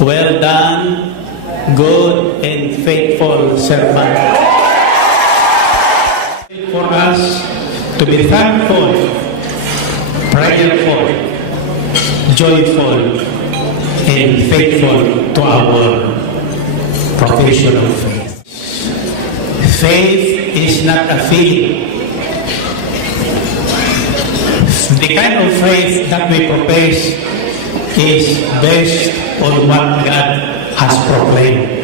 Well done, good and faithful servant. For us to be thankful, prayerful, joyful, and faithful to our profession of faith. Faith is not a feeling. The kind of faith that we profess is based on what God has proclaimed.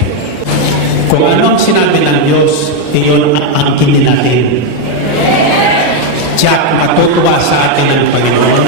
Kung anong sinabi ng Diyos, iyon ang angkinin natin. Tiyak matutuwa sa atin ang Panginoon.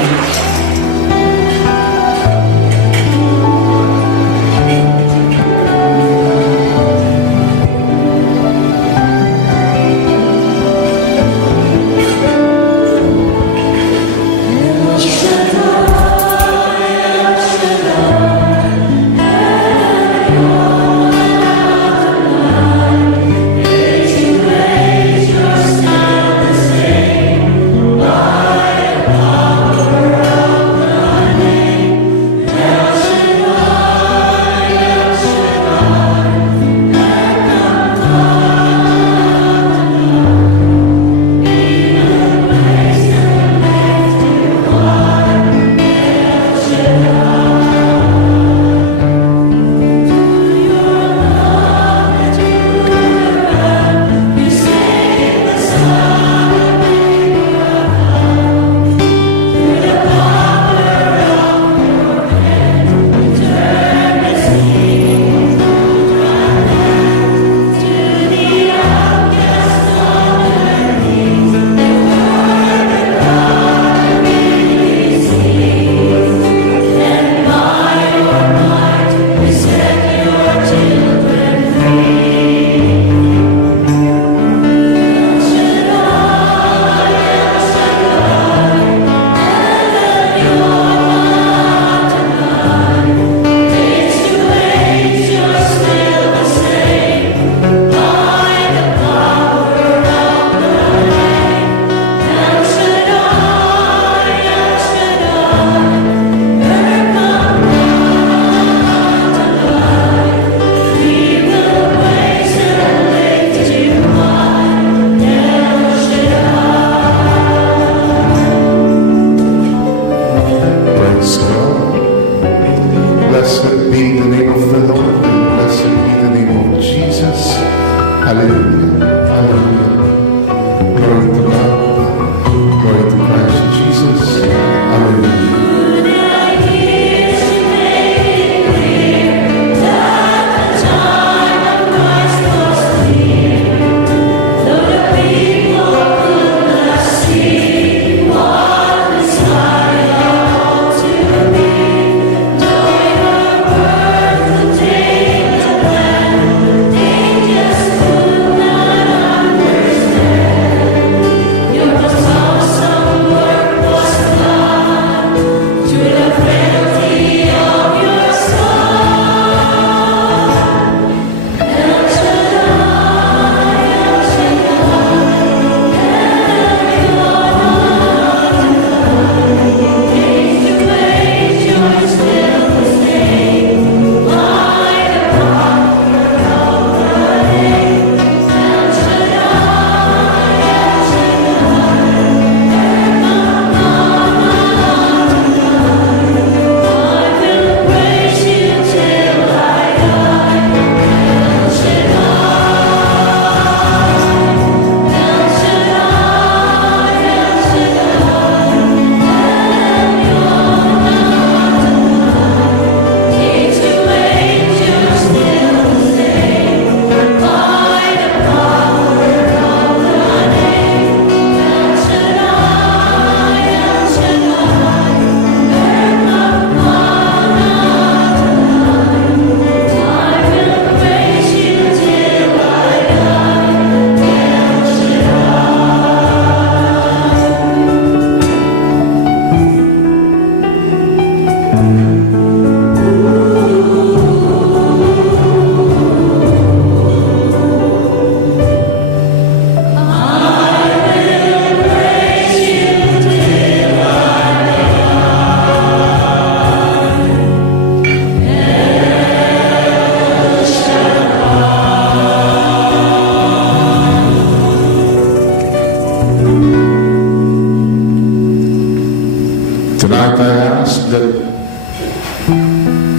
Now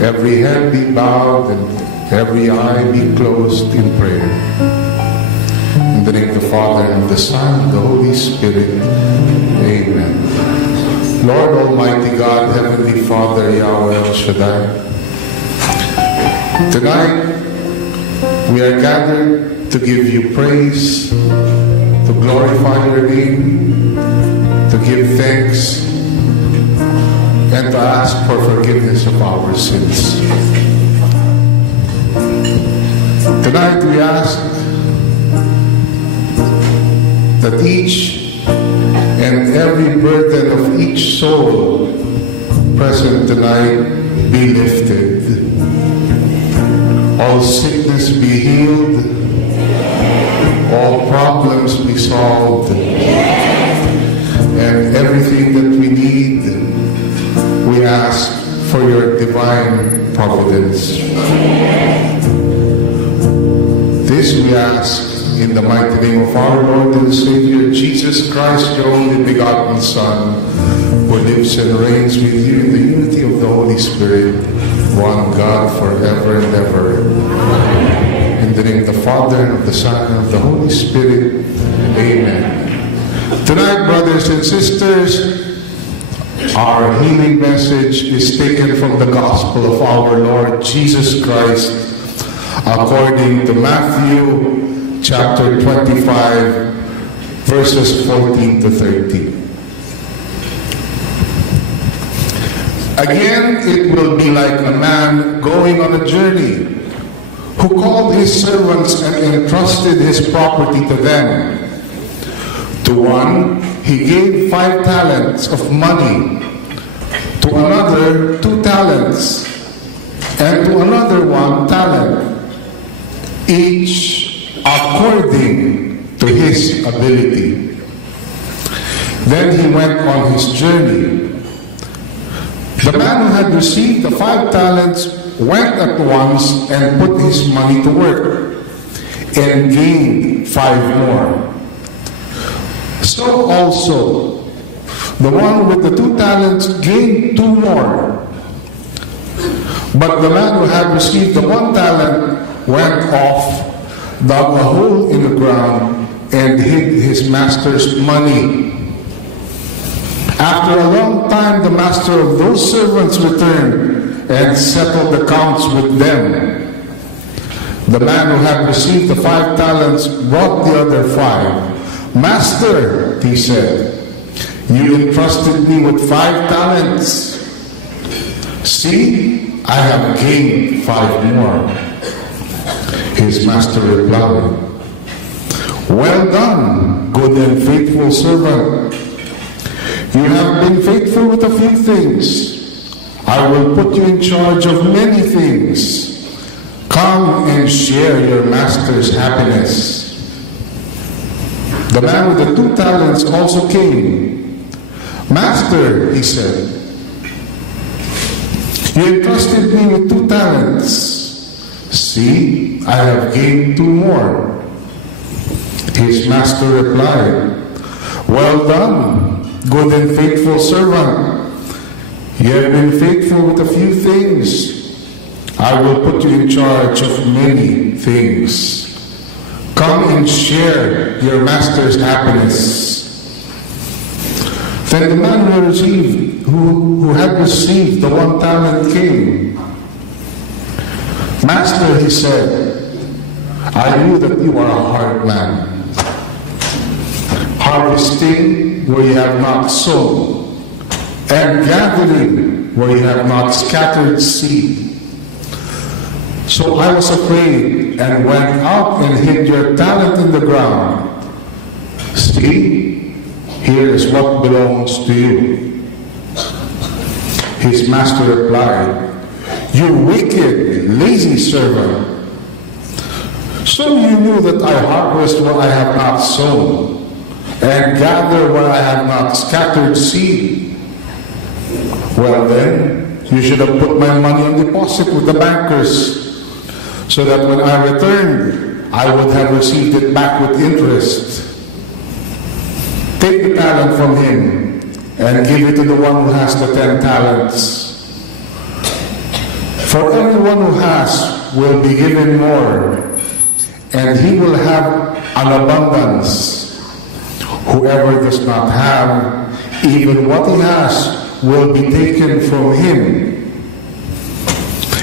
every head be bowed and every eye be closed in prayer. In the name of the Father, and of the Son, and of the Holy Spirit. Amen. Lord Almighty God, Heavenly Father, Yahweh El Shaddai, tonight we are gathered to give you praise, to glorify your name, to give thanks, and to ask for forgiveness of our sins. Tonight we ask that each and every burden of each soul present tonight be lifted. All sickness be healed. All problems be solved. And everything that we need, we ask for your divine providence. This we ask in the mighty name of our Lord and Savior, Jesus Christ, your only begotten Son, who lives and reigns with you in the unity of the Holy Spirit, one God forever and ever. In the name of the Father, and of the Son, and of the Holy Spirit. Amen. Tonight, brothers and sisters, our healing message is taken from the Gospel of our Lord Jesus Christ, according to Matthew chapter 25, verses 14 to 30. Again, it will be like a man going on a journey, who called his servants and entrusted his property to them. To one, he gave 5 talents of money, to another 2 talents, and to another 1 talent, each according to his ability. Then he went on his journey. The man who had received the 5 talents went at once and put his money to work, and gained 5 more. So also, the one with the 2 talents gained 2 more. But the man who had received the 1 talent went off, dug a hole in the ground, and hid his master's money. After a long time, the master of those servants returned and settled accounts with them. The man who had received the 5 talents brought the other 5. Master, he said, you entrusted me with 5 talents. See, I have gained 5 more. His master replied, well done, good and faithful servant. You have been faithful with a few things. I will put you in charge of many things. Come and share your master's happiness. The man with the 2 talents also came. Master, he said, you entrusted me with 2 talents. See, I have gained 2 more. His master replied, well done, good and faithful servant. You have been faithful with a few things. I will put you in charge of many things. Come and share your master's happiness. Then the man who had received the 1 talent came. Master, he said, I knew that you are a hard man, harvesting where you have not sown, and gathering where you have not scattered seed. So I was afraid and went out and hid your talent in the ground. See, here is what belongs to you. His master replied, you wicked, lazy servant. So you knew that I harvest where I have not sown, and gather where I have not scattered seed. Well then, you should have put my money on deposit with the bankers, so that when I returned, I would have received it back with interest. Take the talent from him and give it to the one who has the 10 talents. For everyone who has will be given more, and he will have an abundance. Whoever does not have, even what he has will be taken from him.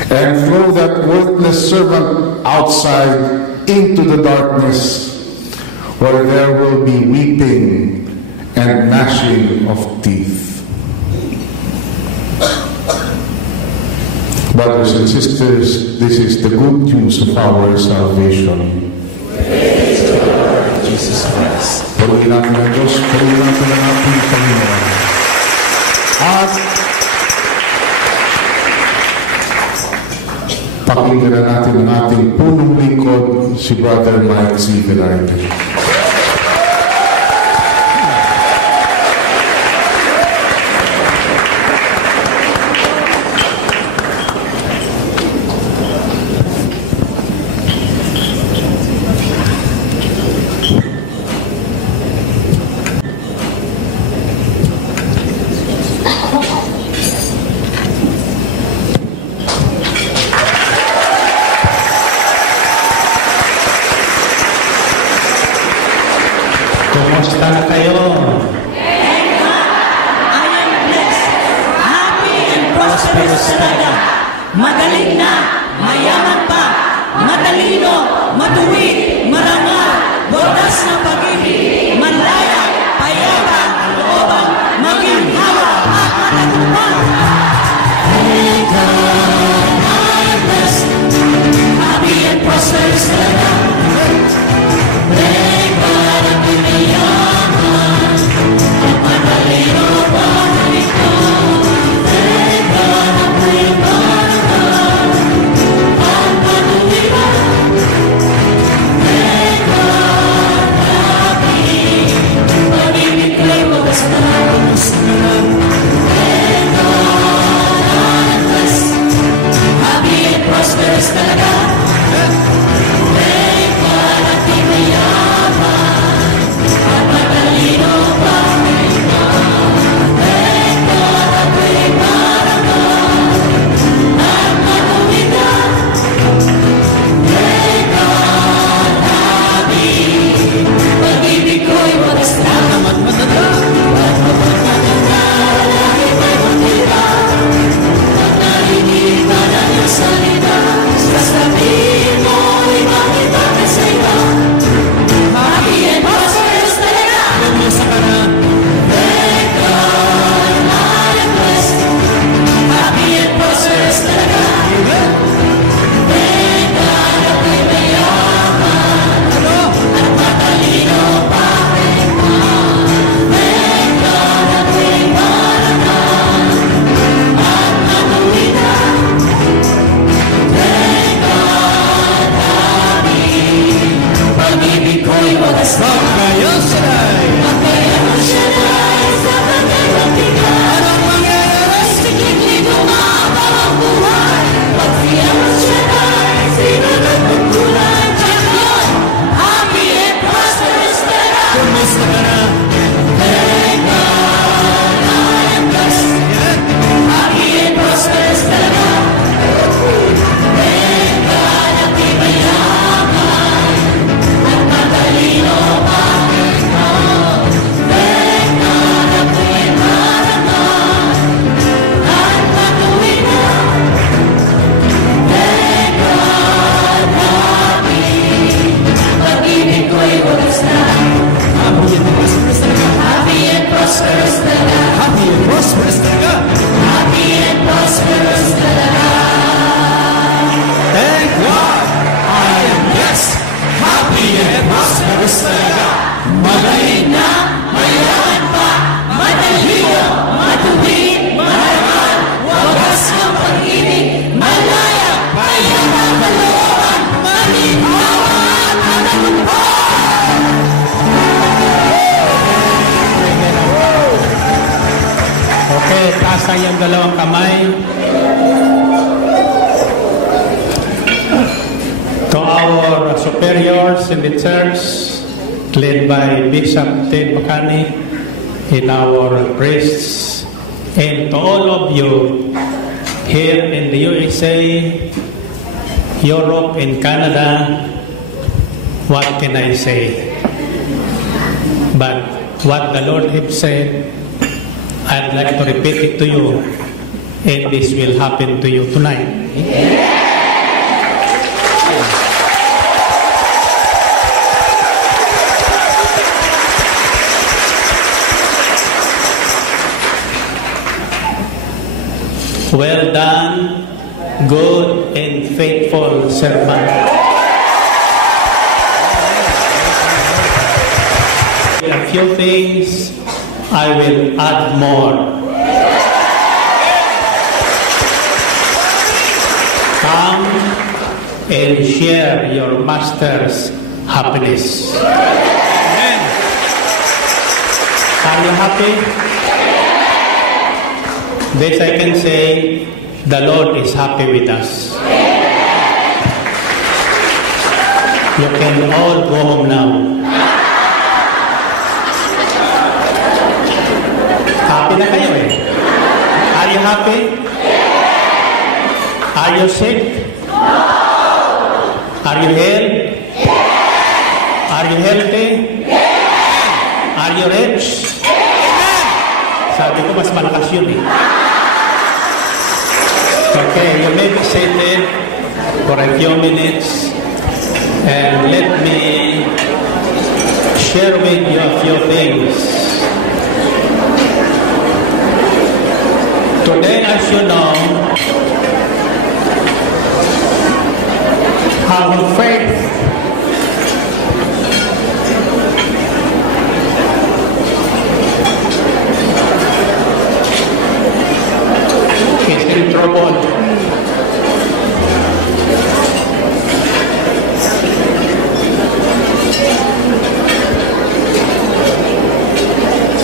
And throw that worthless servant outside into the darkness, where there will be weeping and gnashing of teeth. Brothers and sisters, this is the good news of our salvation. Praise to the Lord Jesus Christ. Purihin natin ang Diyos, purihin natin ang ating Panginoon. At pakinggan na natin ang ating punong lingkod, si Brother Mike C. Velarde. Kumusta na kayo? I am blessed, happy and prosperous talaga. Magaling na, mayaman pa, matalino, matuwid, marangal, wagas na pag-ibig, malaya, payapa, looban, maginhawa at matagumpay. Thank God I am blessed, happy and prosperous talaga. Thank God I'm in the yaman, at matalino pa ito. Thank God I'm in marangal, at matuwid. Thank God happy, pag-ibig ko'y wagas na. Thank God I'm blessed, happy and prosperous talaga. Thank God at di mayaman, at matalino pa ito. Thank God at di marangal, at matuwid. Thank God happy, pag-ibig ko'y wagas na. At mapagmaganda, lagi may matira. At narinig ka na yung salita, sasabihin mo'y makita ka sa iba. Happy and prosperous talaga. Kumusta ka na? Thank God I am blessed, happy and prosperous talaga. Thank God at di mayaman, at matalino pa rin mo. Thank God at di marangal, at matuwid. Thank God happy, pag-ibig ko'y wagas na. Magkayo sila'y Magkayaman siya dahil sa kanyang pagtigan. Anong mangyayari? Sikling lito maabang ang buhay. Pagkayaman siya dahil sinunod ng kulay. Champion, happy and prosperous talaga. kumusta ka na? Thank God I am blessed, happy and prosperous talaga. Thank God at di mayaman, at matalino pa rin mo. Thank God at di marangal, at matuwid. Thank God happy, pag-ibig ko'y wagas na. Happy and prosperous talaga. Happy and prosperous talaga. Happy and prosperous talaga. Happy and prosperous talaga. Thank God I am blessed, happy and prosperous talaga. Magaling na, mayaman pa, matalino, matuwid, marangal, wagas ang pag-ibig, malaya, payapa, kalooban, maginhawa at matagumpay. Okay, taas ang iyong dalawang kamay. To our superiors in the church, led by Bishop Ted Bacani, and our priests, and to all of you here in the USA, Europe, and Canada, what can I say? But what the Lord has said, I'd like to repeat it to you, and this will happen to you tonight. Well done, good and faithful servant. A few things I will add more. Come and share your master's happiness. Are you happy? This I can say, the Lord is happy with us. You can all go home now. Happy na kayo eh. Are you happy? Are you sick? Are you healed? Are you healthy? Are you rich? Sabi ko, mas malakas yun eh. Okay, you may be seated for a few minutes and let me share with you a few things. Today, as you know, our faith is in trouble.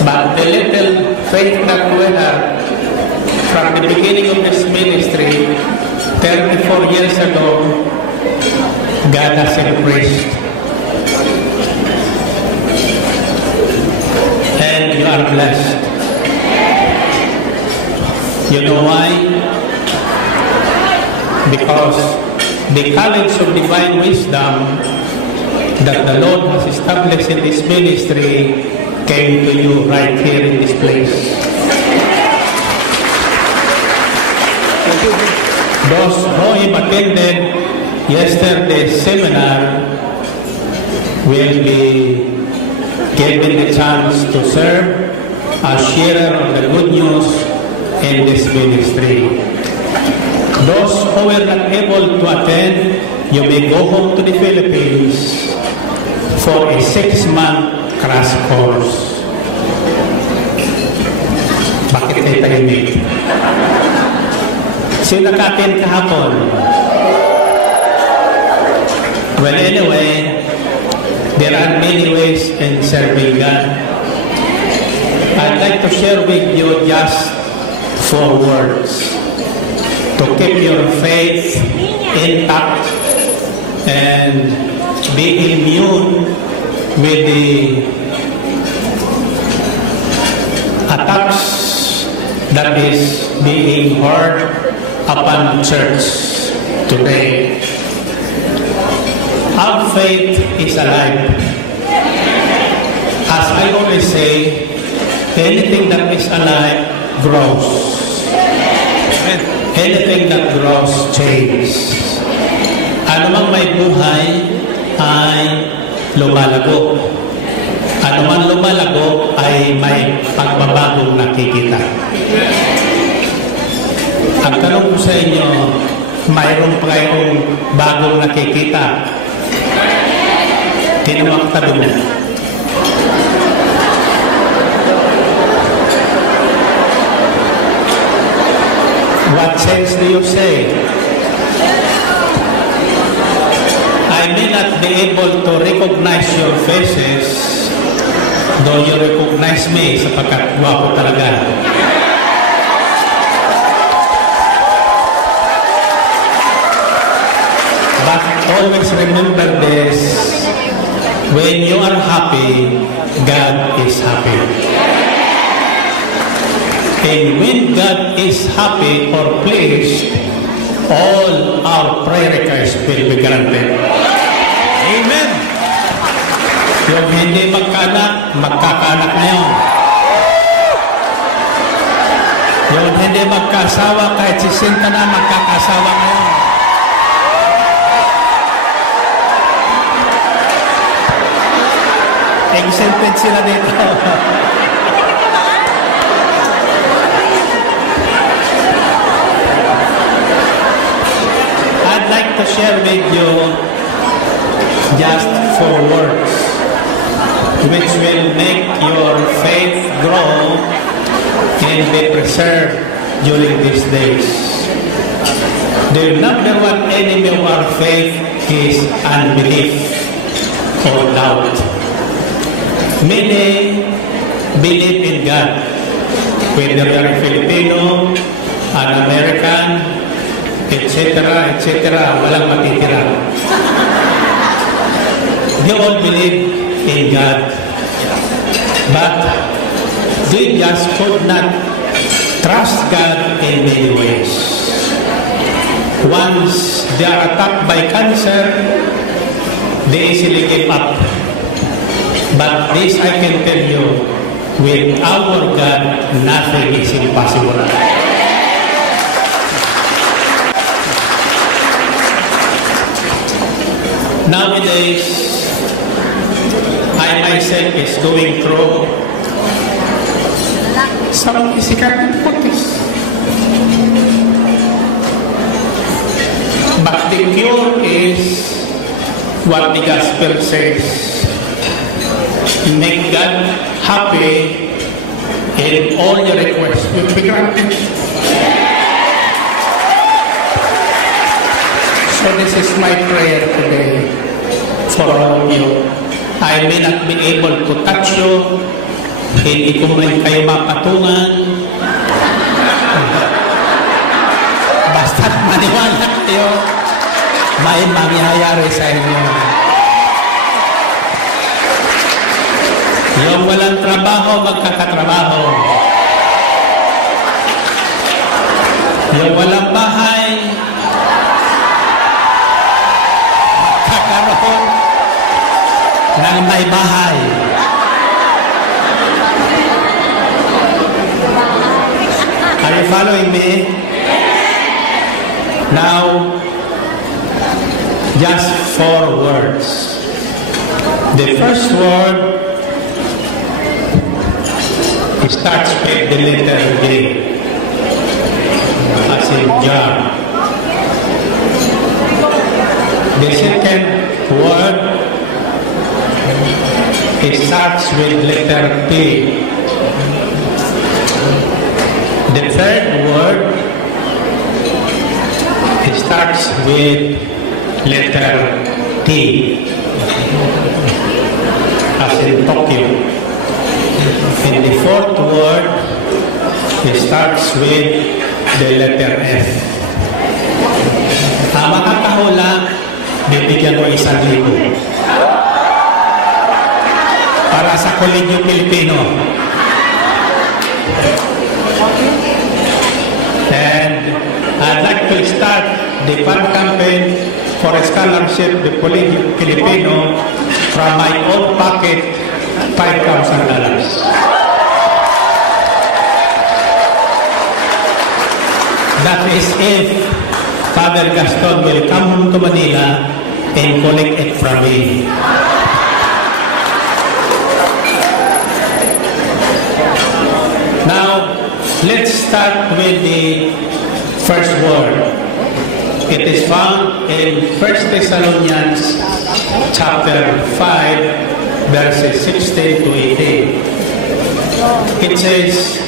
But the little faith that we have from the beginning of this ministry, 34 years ago, God has increased. And you are blessed. You know why? Because the college of divine wisdom that the Lord has established in this ministry came to you right here in this place. Those who have attended yesterday's seminar will be given the chance to serve as sharer of the good news in this ministry. Those who were not able to attend, you may go home to the Philippines for a 6-month crash course. Bakit kayo tahimik? Sino naka-attend kahapon? Well, anyway, there are many ways in serving God. I'd like to share with you just 4 words to keep your faith intact and be immune with the attacks that is being heard upon the church today. Our faith is alive. As I always say, anything that is alive grows. Anything that grows changes. Ano mang may buhay ay lumalago. Ano man lumalago ay may pagbabagong nakikita. Ang tanong ko sa inyo, mayroon pa kayong bagong nakikita? Tinawag tabi na. What sense do you say? I may not be able to recognize your faces, though you recognize me sapagkat gwapo talaga. But always remember this, when you are happy, God is happy. And when God is happy or pleased, all our prayer requests will be granted. Amen. Yung hindi magkaanak, magkakaanak na yun. Yung hindi magkasawa, kahit 60 na, magkakasawa na yun. Exempted sila dito. I'd like to share with you just 4 words which will make your faith grow and be preserved during these days. The number one enemy of our faith is unbelief or doubt. Many believe in God, whether they are Filipino, an American, etc., walang matitira. They all believe in God, but they just could not trust God in many ways. Once they are attacked by cancer, they easily give up. But this I can tell you, with our God, nothing is impossible. Nowadays, I myself is going through some physical difficulties. But the cure is what the gospel says. Make God happy and all your requests will be granted. So this is my prayer today for all of you. I may not be able to touch you, hindi ko man kayo mapatungan. Basta't maniwala kayo, may mangyayari sa inyo. Yung walang trabaho, magkakatrabaho. Yung walang bahay, magkakaroon ng may bahay. Are you following me? Now, just 4 words. The first word starts with the letter J, as in jar. The second word starts with letter P. The third word starts with letter T, as in Tokyo. And the fourth word starts with the letter F. Ang makakahula, bibigyan mo 1,000 para sa Kolegyo Pilipino. And I'd like to start the fund campaign for a scholarship to Kolegyo Pilipino from my own pocket, $5,000. That is if Father Gaston will come home to Manila and collect it from me. Now, let's start with the first word. It is found in 1 Thessalonians chapter 5, verses 16 to 18. It says,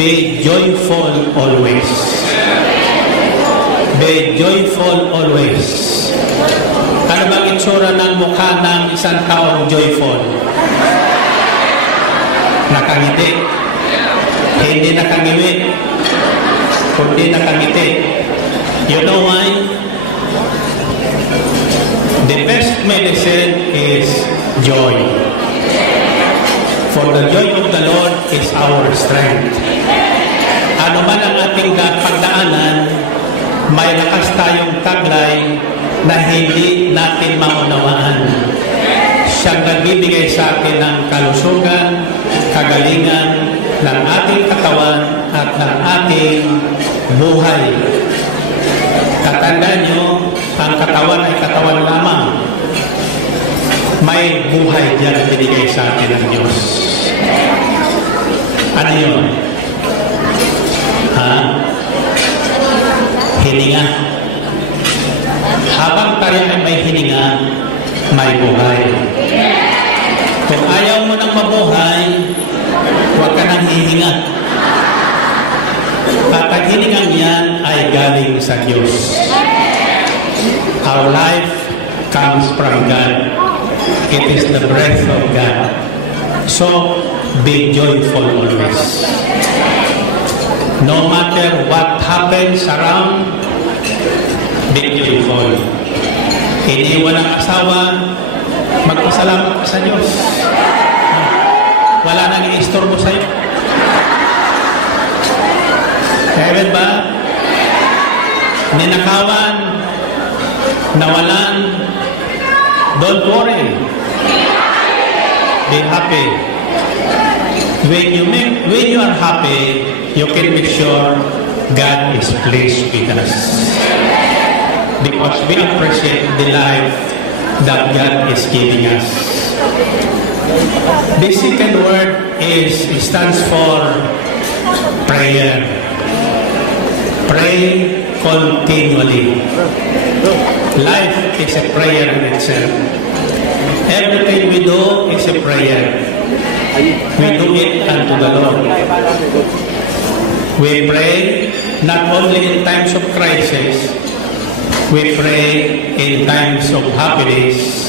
be joyful always. Be joyful always. Ano bang itsura ng mukha ng isang taong joyful? Nakangiti. Hindi nakangiwi. Kundi nakangiti. You know why? The best medicine is joy. For the joy of the Lord is our strength. Ano man ang ating pagdaanan, may lakas tayong taglay na hindi natin maunawaan. Siyang nagbibigay sa atin ng kalusugan, kagalingan ng ating katawan at ng ating buhay. Tatandaan nyo, ang katawan ay katawan lamang. May buhay diyan binigay sa atin ng Diyos. Ano yun? Hininga. Habang tayo ay may hininga, may buhay. Kung ayaw mo nang mabuhay, huwag ka nang hihinga. At ang hiningang yan ay galing sa Diyos. Our life comes from God. It is the breath of God. So, be joyful always. No matter what happens around, be joyful. Iniwan ang asawa, magpasalamat ka sa Diyos. Wala nang i-istorbo sa'yo. Amen ba? Ninakawan, nawalan, don't worry. Be happy. When you are happy, you can make sure God is pleased with us. Because we appreciate the life that God is giving us. The second word stands for prayer. Pray continually. Life is a prayer in itself. Everything we do is a prayer. We do it unto the Lord. We pray not only in times of crisis, we pray in times of happiness.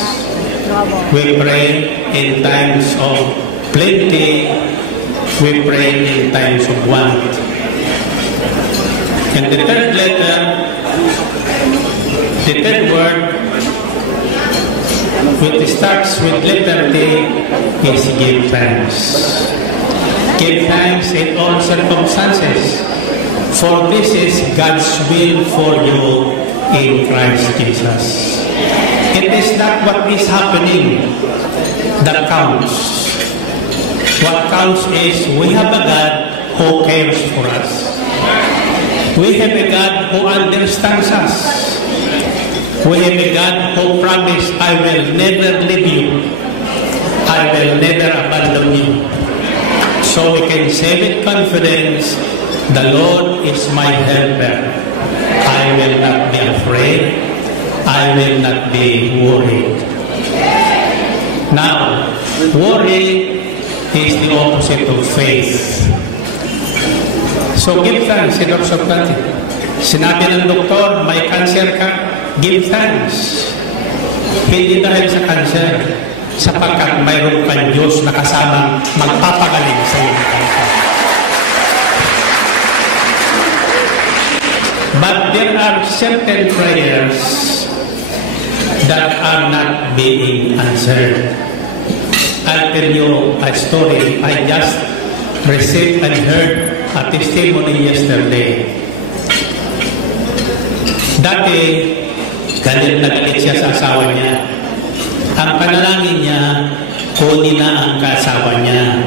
We pray in times of plenty. We pray in times of want. And the third letter, the third word, which starts with letter T, is give thanks. Give thanks in all circumstances, for this is God's will for you in Christ Jesus. It is not what is happening that counts. What counts is we have a God who cares for us. We have a God who understands us. We have a God who promised, I will never leave you. I will never abandon you. So we can say with confidence, the Lord is my helper. I will not be afraid. I will not be worried. Now, worry is the opposite of faith. So give thanks in terms of that. Sinabi ng doktor, may cancer ka, give thanks. Hindi dahil sa cancer, sapagkat mayroon kang Diyos na kasamang magpapagaling sa iyong cancer. But there are certain prayers that are not being answered. I'll tell you a story. I just received and heard a testimony yesterday. Dati, galit na galit siya sa asawa niya. Ang panalangin niya, kunin na ang kasawa niya.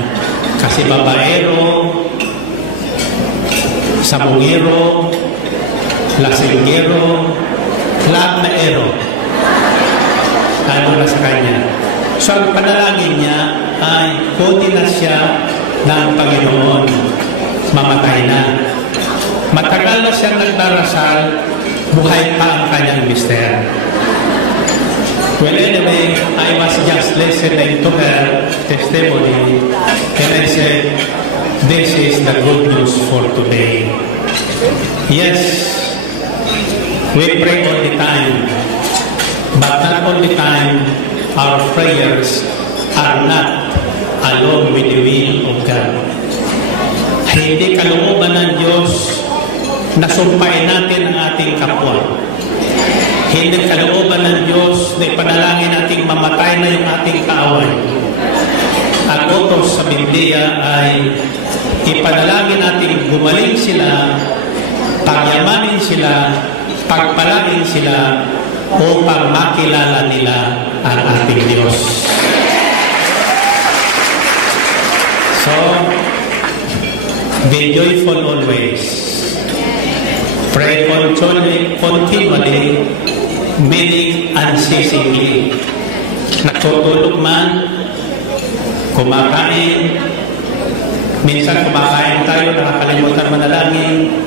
Kasi babaero, sabungero, lasinggero, lahat na ero. Ano na sa kanya. So ang panalangin niya ay kunin na siya ng Panginoon. Mamatay na. Matagal na siyang nagdarasal, buhay pa ang kanyang mister. Well, anyway, I was just listening to her testimony and I said, this is the good news for today. Yes, we pray all the time, but not all the time our prayers are not along with the will of God. Hindi kalooban ng Diyos na sumpain natin ang ating kapwa. Hindi kalooban ng Diyos na ipanalangin nating mamatay na yung ating kaaway. Ang utos sa Biblia ay Ipanalangin natin gumaling sila, pagyamanin sila, pagpalain sila, upang makilala nila ang ating Diyos. So, be joyful always. Pray continually, meaning unceasingly. Nagtutulog man, kumakain, minsan kumakain tayo, nakakalimutan manalangin.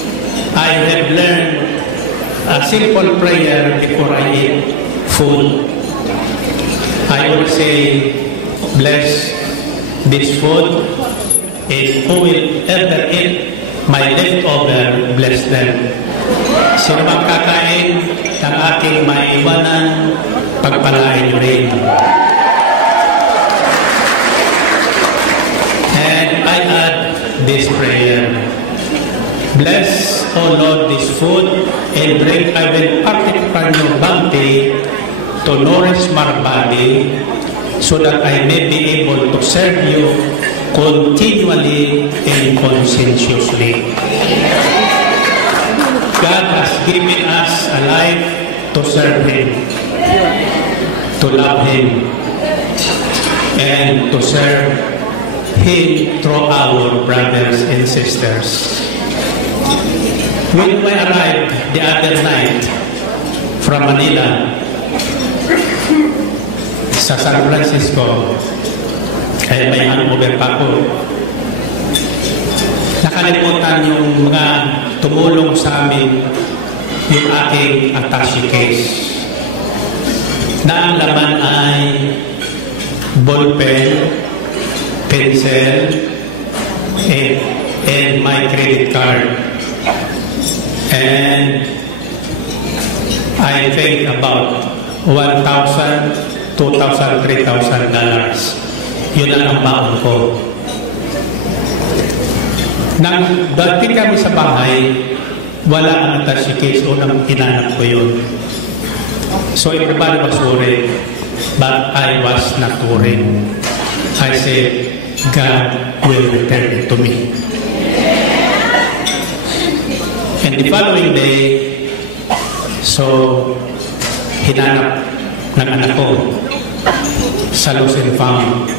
I have learned a simple prayer before I eat food. I will say, bless this food, and who will ever eat my leftover, bless them. Sino bang kakain ng aking maiwanan, pagpalain rin. And I add this prayer. Bless, O Lord, this food, and drink I will partake from your bounty to nourish my body, so that I may be able to serve you continually and conscientiously. God has given us a life to serve Him, to love Him, and to serve Him through our brothers and sisters. When I arrived the other night from Manila sa San Francisco, kaya may hangover pa ako, nakalimutan yung mga tumulong sa amin yung aking attache case. Na ang laman ay ballpen, pencil, and my credit card. And I think about $1,000, $2,000, $3,000. Yun ang baon ko. Nang dating kami sa bahay, wala ang attache case. Unang hinanap ko yun. So everybody was worried, but I was not worried. I said, God will return it to me. And the following day, so hinanap ng anak ko sa lost and found.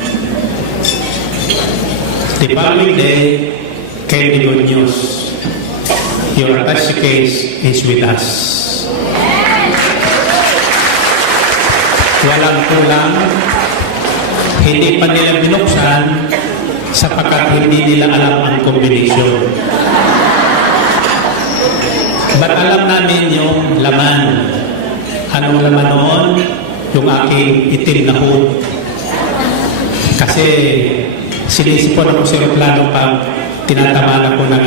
The following day, came the good news. Your attache case is with us. Walang kulang, hindi pa nila binuksan sapagkat hindi nila alam ang kombinasyon. But alam namin yung laman. Anong laman noon? Yung aking itim na hood. Kasi sinisipon ako sa aeroplano pag tinatamaan ako ng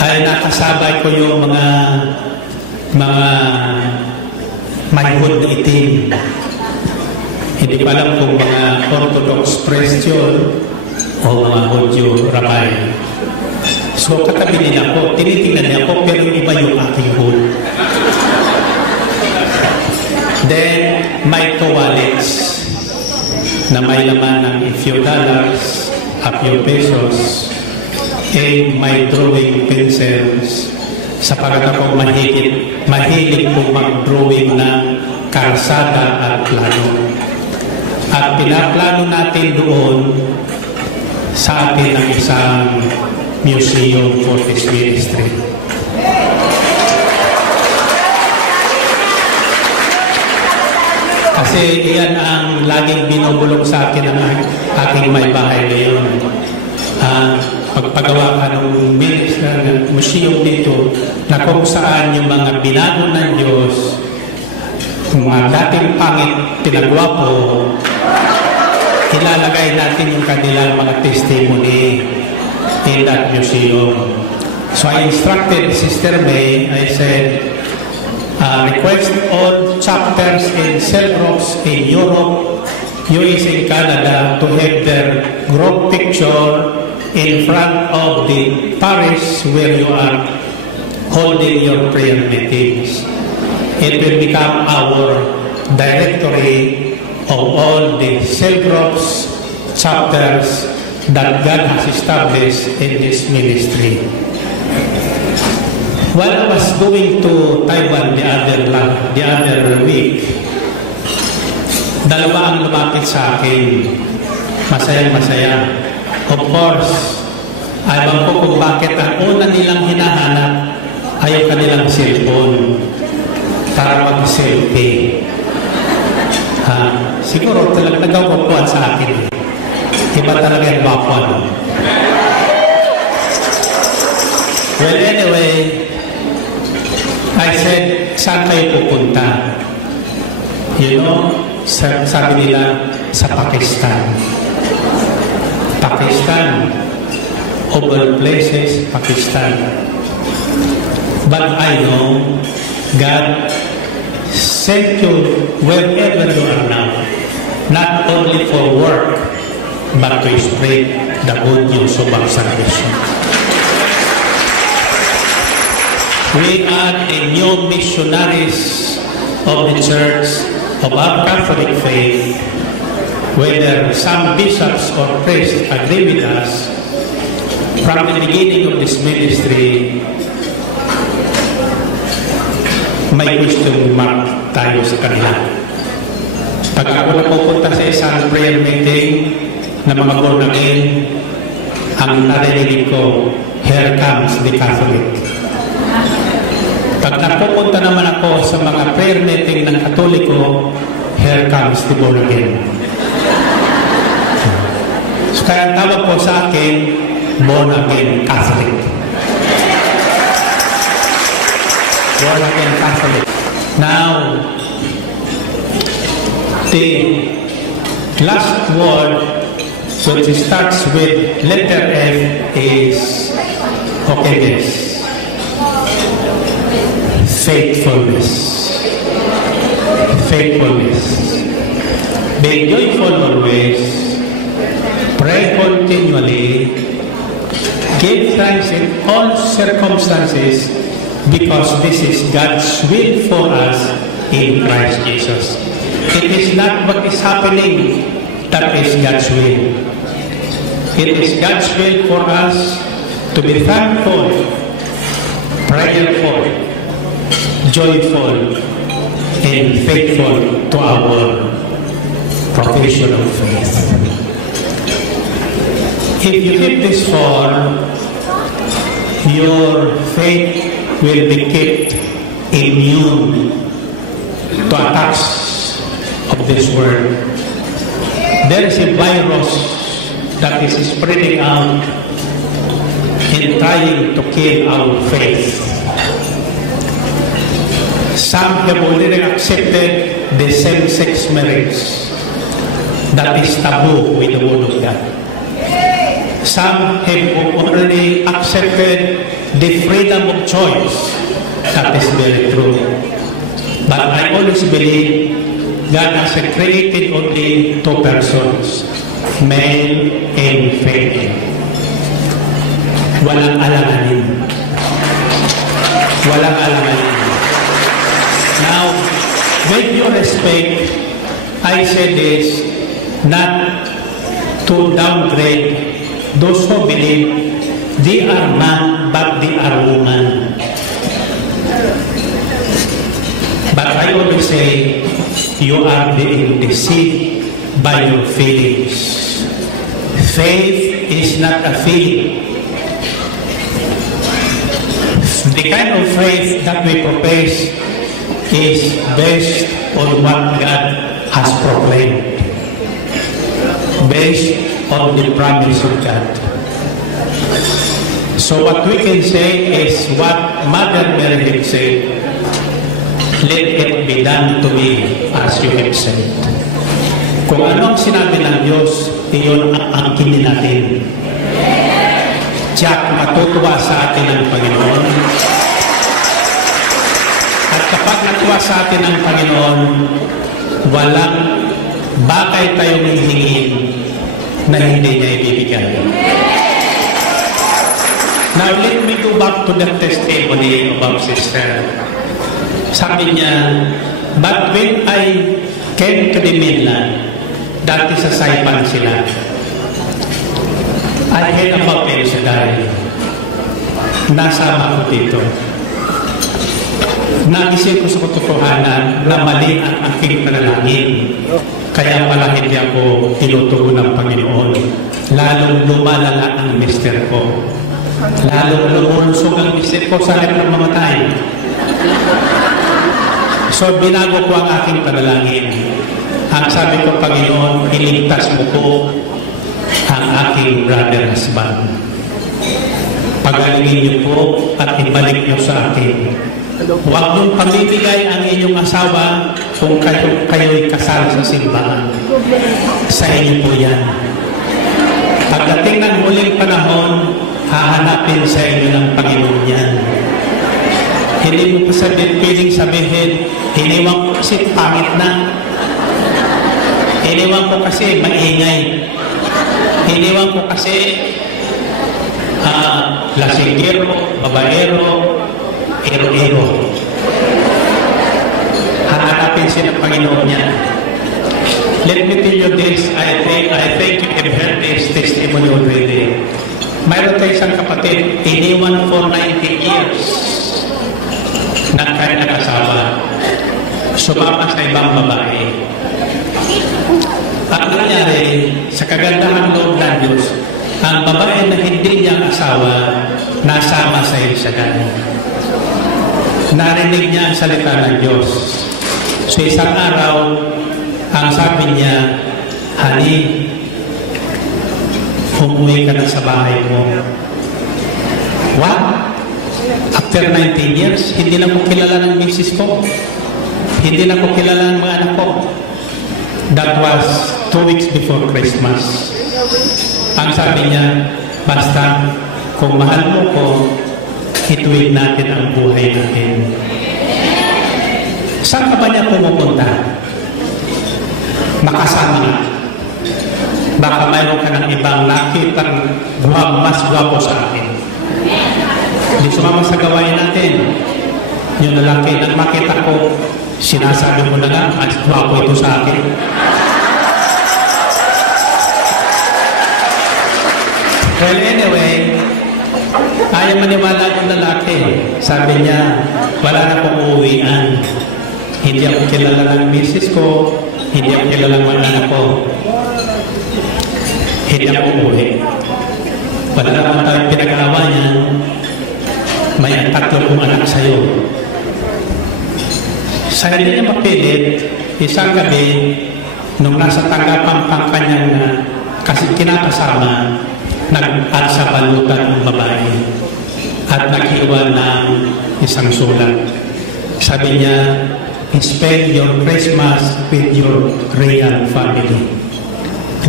ay nakasabay ko yung mga may hood na itim. Hindi pa alam kung mga Orthodox Christian o mga Hudyo Rabay. So katabi nila ako, tinitingnan niya ako, pero iba yung aking hood. Then, may wallets na may laman ng a few dollars, a few pesos, and may drawing pencils. Sapagat ako mahilig po mag-drawing ng kalsada at plano. At pinaplano natin doon sa atin ang isang museum for this ministry. Kasi iyan ang laging binubulong sa akin ng aking may bahay ngayon. Pagpagawa ka ng museum dito na kung saan yung mga binago ng Diyos, mga dating pangit, pinagwapo, ilalagay natin yung kanilang mga testimony in that museum. So I instructed Sister May, I said, request all chapters in cell groups in Europe, US and Canada to have their group picture in front of the parish where you are holding your prayer meetings. It will become our directory of all the cell groups, chapters, that God has established in this ministry. While I was going to Taiwan the other week, dalawa ang lumapit sa akin. Masayang-masaya. Of course, alam ko kung bakit ang una nilang hinahanap ay yung kanilang cellphone para mag-selfie. Siguro talagang nagawagpuan sa akin. Iba talaga yung bakwan. Well, anyway, I said, saan kayo pupunta? You know, sabi nila, sa Pakistan. Pakistan. Of all places, Pakistan. But I know God sent you wherever you are now, not only for work, but to spread the good news of our salvation. We are a new missionaries of the church of our Catholic faith, whether some bishops or priests agree with us. From the beginning of this ministry, may question mark tayo sa kanila. Pag ako napupunta sa isang prayer meeting na mga born again, ang narinig ko, here comes the Catholic. Pag napupunta naman ako sa mga prayer meeting ng Katoliko, here comes the born again. So kaya tawag ko sa akin, born again Catholic. Born again Catholic. Now, the last word, which starts with letter F, is obedience. Faithfulness. Faithfulness. Be joyful always. Pray continually. Give thanks in all circumstances, because this is God's will for us in Christ Jesus. It is not what is happening that is God's will. It is God's will for us to be thankful, prayerful, joyful, and faithful to our profession of faith. If you keep this form, your faith will be kept immune to attacks of this world. There is a virus that is spreading out and trying to kill our faith. Some have already accepted the same-sex marriage that is taboo with the Word of God. Some have already accepted the freedom of choice. That is very true. But I always believe God has created only two persons, male and female. Walang alanganin. Walang alanganin. Now, with due respect, I say this not to downgrade those who believe they are man but they are woman. But I always say you are being deceived by your feelings. Faith is not a feeling. The kind of faith that we profess is based on what God has proclaimed, based on the promise of God. So what we can say is what Mother Mary had said, let it be done to me as you have said. Kung ano ang sinabi ng Diyos, iyon ang angkinin natin. Tiyak matutuwa sa atin ang Panginoon. At kapag natuwa sa atin ang Panginoon, walang bakay tayong hihingin na hindi niya ibibigay. Now, let me go back to the testimony of our sister. Sabi niya, but when I came to the mainland, dati sa Saipan sila. I heard about El Shaddai. Nasama ko dito. Nagising ko sa katotohanan na mali ang aking panalangin. Kaya pala hindi ako tinutugon ng Panginoon. Lalong lumalala ang mister ko. Lalong lumulusog ang mister ko sa harap ng mamatay. So binago ko ang aking panalangin. Ang sabi ko, Panginoon, iligtas mo ko ang aking brother husband. Pagalingin niyo po at ibalik niyo sa akin. Huwag niyong pamibigay ang inyong asawa kung kayo'y kasal sa simbahan. Sa inyo po yan. Pagdating ng huling panahon, hahanapin sa inyo ng Panginoon yan. Hindi mo pa piling sabihin, iniwan ko kasi pangit na. Iniwan ko kasi maingay. Iniwan ko kasi lasinggero, babaero, ero-ero. Hahanapin siya ng Panginoon niya. Let me tell you this, I think you have heard this testimony already. Mayroon tayo isang kapatid, iniwan for 90 years ng kanyang asawa. Sumama sa ibang babae. At nangyari, sa kagandahan loob ng Diyos, ang babae na hindi niyang asawa, nasama sa El Shaddai. Narinig niya ang salita ng Diyos. So isang araw, ang sabi niya, Honey, umuwi ka na sa bahay mo. What? After 19 years, hindi na ko kilala ng misis ko. Hindi na ko kilala ng mga anak ko. That was 2 weeks before Christmas. Ang sabi niya, basta kung mahal mo ko, ituwid natin ang buhay natin. Saan ka ba niya pumupunta? Makasama. Baka mayroon ka ng ibang nakitang mas guwapo sa akin. Hindi sumama sa gawain natin. Yung lalaki na makita ko, sinasabi mo na nga, mas guwapo ito sa akin. Well, anyway, ayaw maniwala yung lalaki. Sabi niya, wala na akong uuwian. Hindi ako kilala ng misis ko, hindi ako kilala ng mga anak ko. Hindi ako uuwi. Wala naman tayong pinag-awa niya. May 3 kong anak sa'yo. Sa hindi niya mapilit, isang gabi, nung nasa tanggapan pang kanyang kasi kinakasama, nag-at sa balutan ng babae at nag-iwan ng isang sulat. Sabi niya, spend your Christmas with your real family.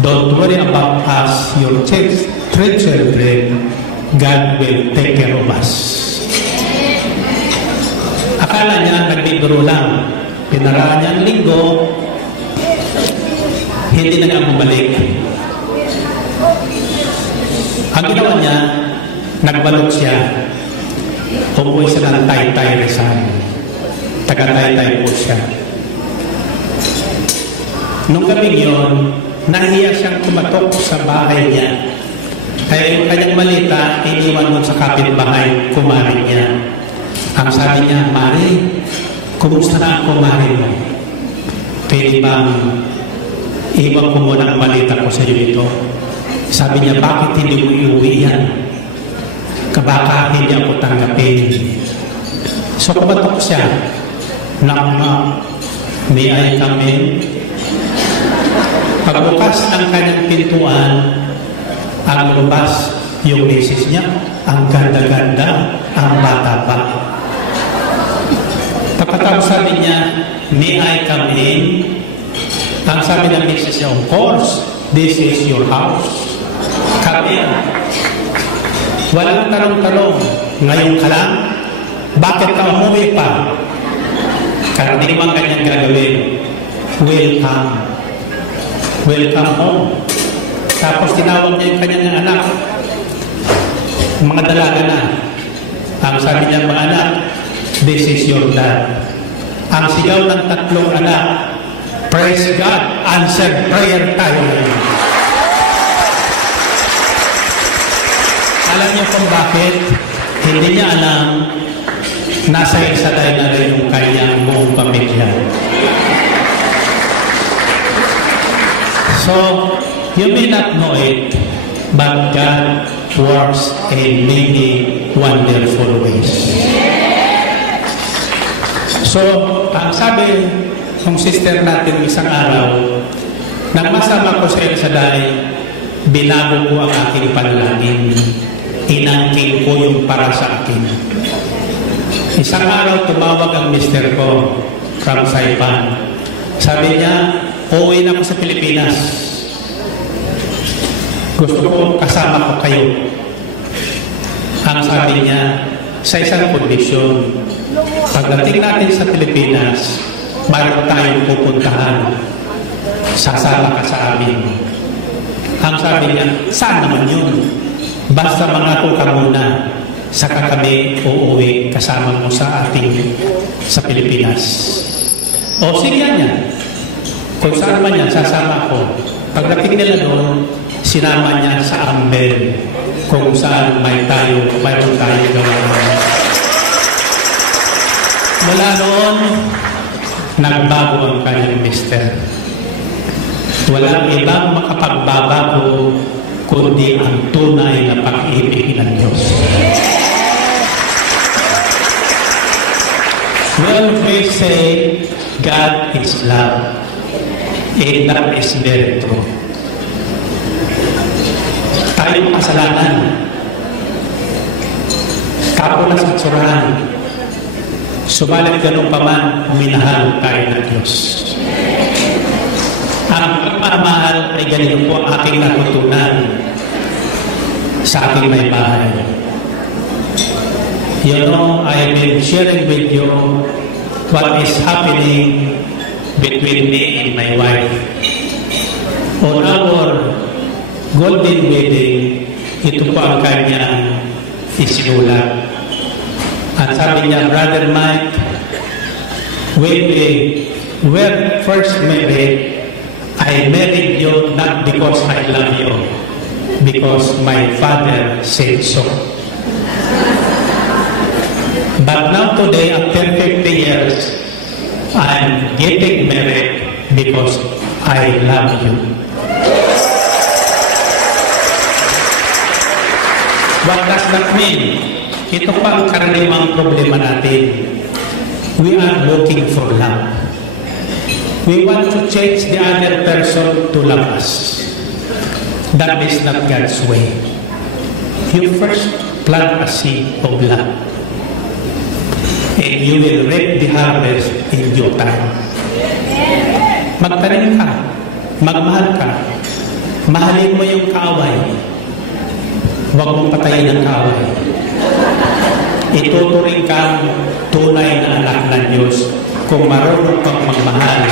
Don't worry about us, your 3 children. God will take care of us. Akala niya nagbibiro lang. Pinaraan niya ang linggo, hindi na nga bumalik. Ang ginawa niya, nagbalot siya. Umuwi siya ng Taytay Rizal. Taga-Taytay po siya. Nung gabing yun, nahiya siyang kumatok sa bahay niya. Kaya yung kanyang malita, iniwan mo sa kapitbahay, kumari niya. Ang sabi niya, Mari, kumusta na ang kumari mo? Pwede bang iwan ko muna ang malita ko sa iyo ito? Sabi niya, bakit hindi mo iuwi yan? Baka hindi ako tanggapin. So kumatok siya. May I come in? Pagbukas ng kanyang pintuan, ang lumabas yung misis niya, ang ganda-ganda, ang bata pa. Pagkatapos sabi niya, may I come in? Ang sabi ng misis niya, of course, this is your house. Come in. Walang tanong-tanong. Ngayon ka lang? Bakit ka umuwi pa? Karaniwang kanyang gagawin. Welcome. Welcome home. Tapos tinawag niya yung kanyang anak. Mga dalaga na. Ang sabi niya, mga anak, this is your dad. Ang sigaw ng 3 anak, praise God, answered prayer tayo. Alam niyo kung bakit? Hindi niya alam nasa isalay na rin yung kanyang buong pamilya. So, you may not know it, but God works in many wonderful ways. So, ang sabi ng sister natin isang araw, nang masama ko sa Elsaday, binago ko ang aking panalangin. Inangkin ko yung para sa akin. Isang araw, tumawag ang mister ko from Saipan. Sabi niya, uuwi na ako sa Pilipinas. Gusto ko kasama ko kayo. Ang sabi niya, sa isang kondisyon, pagdating natin sa Pilipinas, mayroon tayong pupuntahan. Sasama ka sa amin. Ang sabi niya, saan naman yun? Basta mangako ka muna, saka kami uuwi kasama mo sa Pilipinas. O sige niya. Kung saan man yan, sasama ko. Pagdating nila doon, sinama niya sa Ambel kung saan mayroon tayo gawin. Mula noon, nagbago ang kanyang mister. Walang ibang makapagbabago kundi ang tunay na pag-ibig ng Diyos. We always say, God is love. And that is very true. Tayo makasalanan. Kapulas at surahan. Subalit ganun pa man, minahal tayo ng Diyos. Ang pagmamahal ay ganito po aking natutunan sa aking may bahay. You know, I've been sharing with you what is happening between me and my wife. On our golden wedding, ito po ang kanyang isinulat. At sabi niya, Brother Mike, when we were first married, I married you not because I love you, because my father said so. But now today, after 50 years, I'm getting married because I love you. What does that mean? Ito pa ang karaniwang problema natin. We are looking for love. We want to change the other person to love us. That is not God's way. You first plant a seed of love, and you will reap the harvest in due time. Magtanim ka, magmahal ka, mahalin mo yung kaaway. Huwag mong patayin ang kaaway. Ituturing kang tunay na anak ng Diyos kung marunong kang magmahal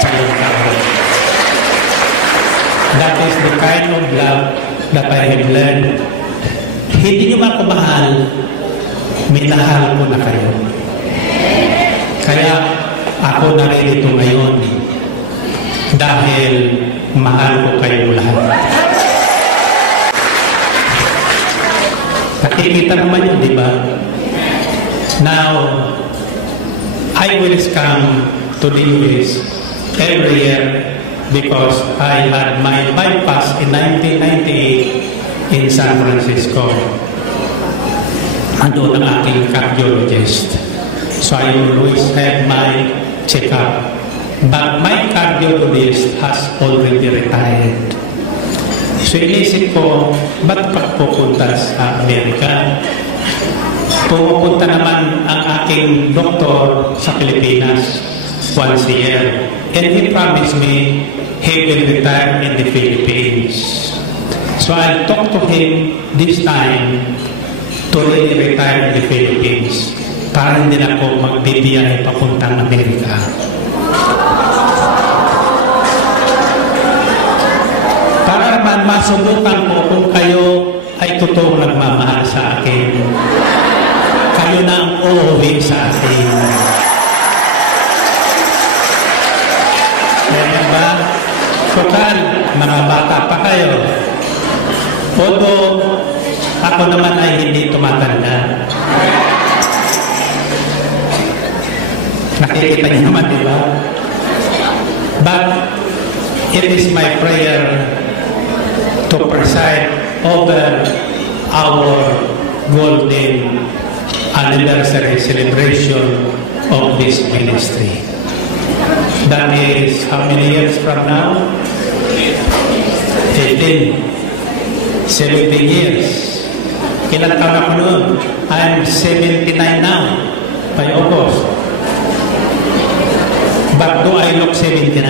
sa iyong kaaway. That is the kind of love that I have learned. Hindi nyo man ako mahal, minahal ko na kayo. Kaya ako narito ngayon dahil mahal ko kayo lahat. Nakikita naman yun, di ba? Now, I will come to the US every year because I had my bypass in 1998 in San Francisco. Andun ang aking cardiologist. So I always have my check-up. But my cardiologist has already retired. So inisip ko, ba't pagpupunta sa Amerika? Pumupunta naman ang aking doktor sa Pilipinas once a year. And he promised me he will retire in the Philippines. So I'll talk to him this time to really retire in the Philippines para hindi na ako magbibiyahe papuntang Amerika. Para man masubukan ko kung kayo ay totoong nagmamahal sa akin. Kayo na ang uuwi sa akin. Diba? Sukal, mga bata pa kayo. Although, Ako naman ay hindi tumatanda. Nakikita niyo naman, di ba? But it is my prayer to preside over our golden anniversary celebration of this ministry. That is how many years from now? 17 years. Ilan taon ako noon? I'm 79 now by August. But do I look 79?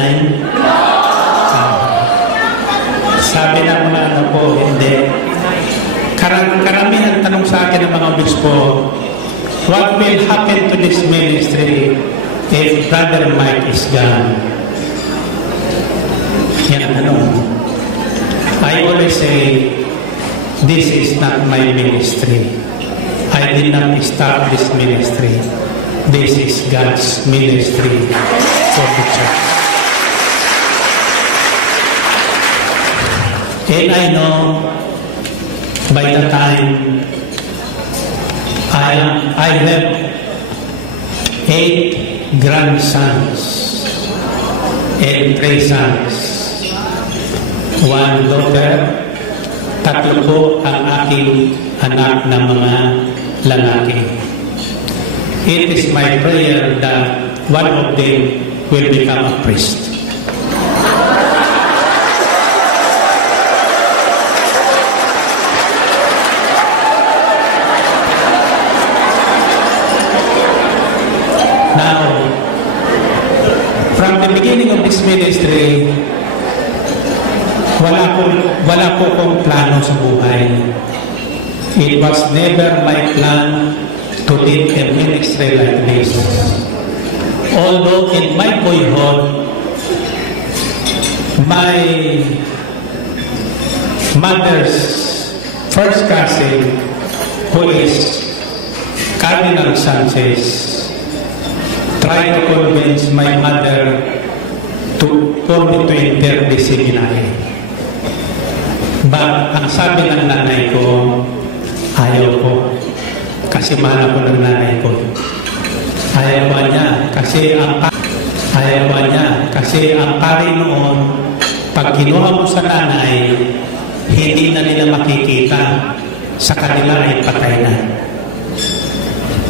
Sabi ng mga anak ko, hindi. Karamihan tanong sa akin ng mga obispo, what will happen to this ministry if Brother Mike is gone? Yan ang tanong. I always say, this is not my ministry. I did not start this ministry. This is God's ministry for the church. And I know by the time I have 8 grandsons and 3 sons. 1 daughter, 3 po ang aking anak na mga lalaki. It is my prayer that one of them will become a priest. Now, from the beginning of this ministry, wala po kong plano sa buhay. It was never my plan to lead a ministry like this. Although in my boyhood, my mother's first cousin, who is Cardinal Sanchez, tried to convince my mother for me to enter the seminary. But ang sabi ng nanay ko, ayaw ko. Kasi mahal ako ng nanay ko. Ayaw niya kasi ang pari noon, pag kinuha mo sa nanay, hindi na nila makikita, sa kanila ay patay na.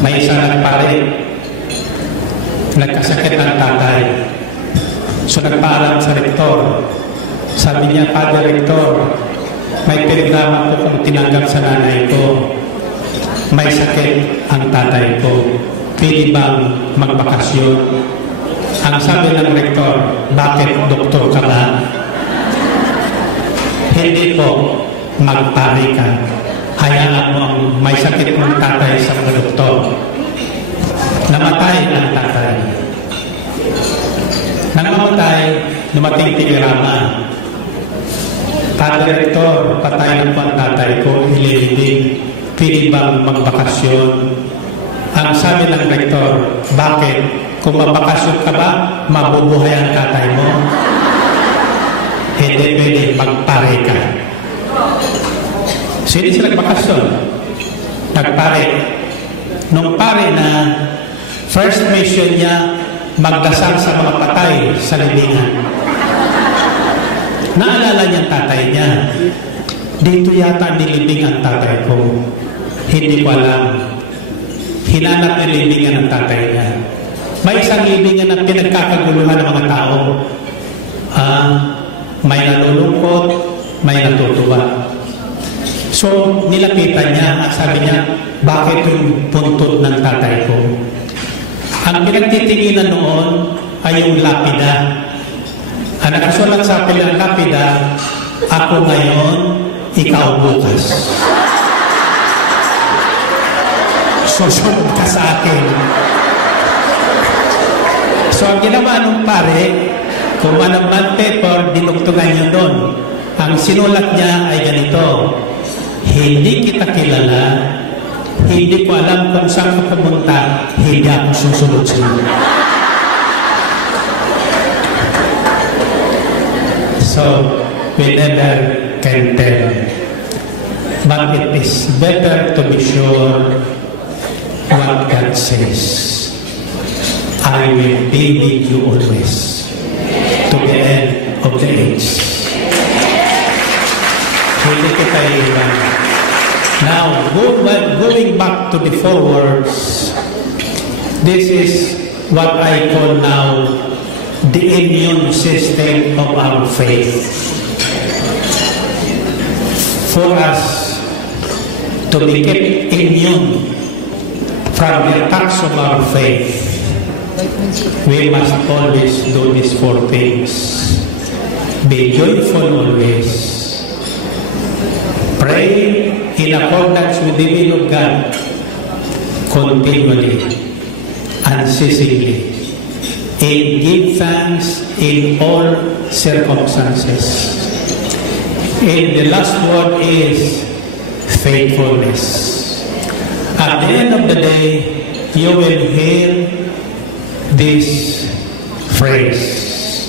May isa ng pari, nagkasakit ng tatay. So nagpaalam sa rektor. Sabi niya, Father Rector, may pinagrama ko kung tinanggap sa nanay ko. May sakit ang tatay ko. Pwede bang magbakasyon? Ang sabi ng rektor, bakit doktor ka ba? Hindi po, magpari ka. Hayaan mo ang may sakit ng tatay sa mga doktor. Namatay ang tatay. Nang namatay, dumating telegrama. Father Rector, patay na po ang tatay ko, ililibing. Pwede bang magbakasyon? Ang sabi ng rektor, bakit? Kung mabakasyon ka ba, mabubuhay ang tatay mo? Hindi pwede, magpare ka. So hindi sila nagbakasyon. Nagpare. Nung pare na, first mission niya, magdasal sa mga patay sa libingan. Naalala niya ang tatay niya. Dito yata nilibing ang tatay ko. Hindi ko alam. Hinanap niya libingan ang tatay niya. May isang libingan na pinagkakaguluhan ng mga tao. May nalulungkot, may natutuwa. So, nilapitan niya at sabi niya, bakit yung puntod ng tatay ko? Ang pinagtitinginan noon ay yung lapida. Ang nakasulat sa pilang lapida, ako ngayon, ikaw bukas. Susunod ka sa akin. So ang ginawa nung pare, kumuha ng bond paper, dinugtungan niya doon. Ang sinulat niya ay ganito, hindi kita kilala, hindi ko alam kung saan ka pumunta, hindi ako susunod sa iyo. So, we never can tell. But it is better to be sure what God says. I will be with you always to the end of the age. Hindi kita iiwan. Now, going back to the forwards, this is what I call now the immune system of our faith. For us to be kept immune from the attacks of our faith, we must always do these four things. Be joyful always. Pray in accordance with the will of God continually, unceasingly, and give thanks in all circumstances. And the last word is faithfulness. At the end of the day, you will hear this phrase,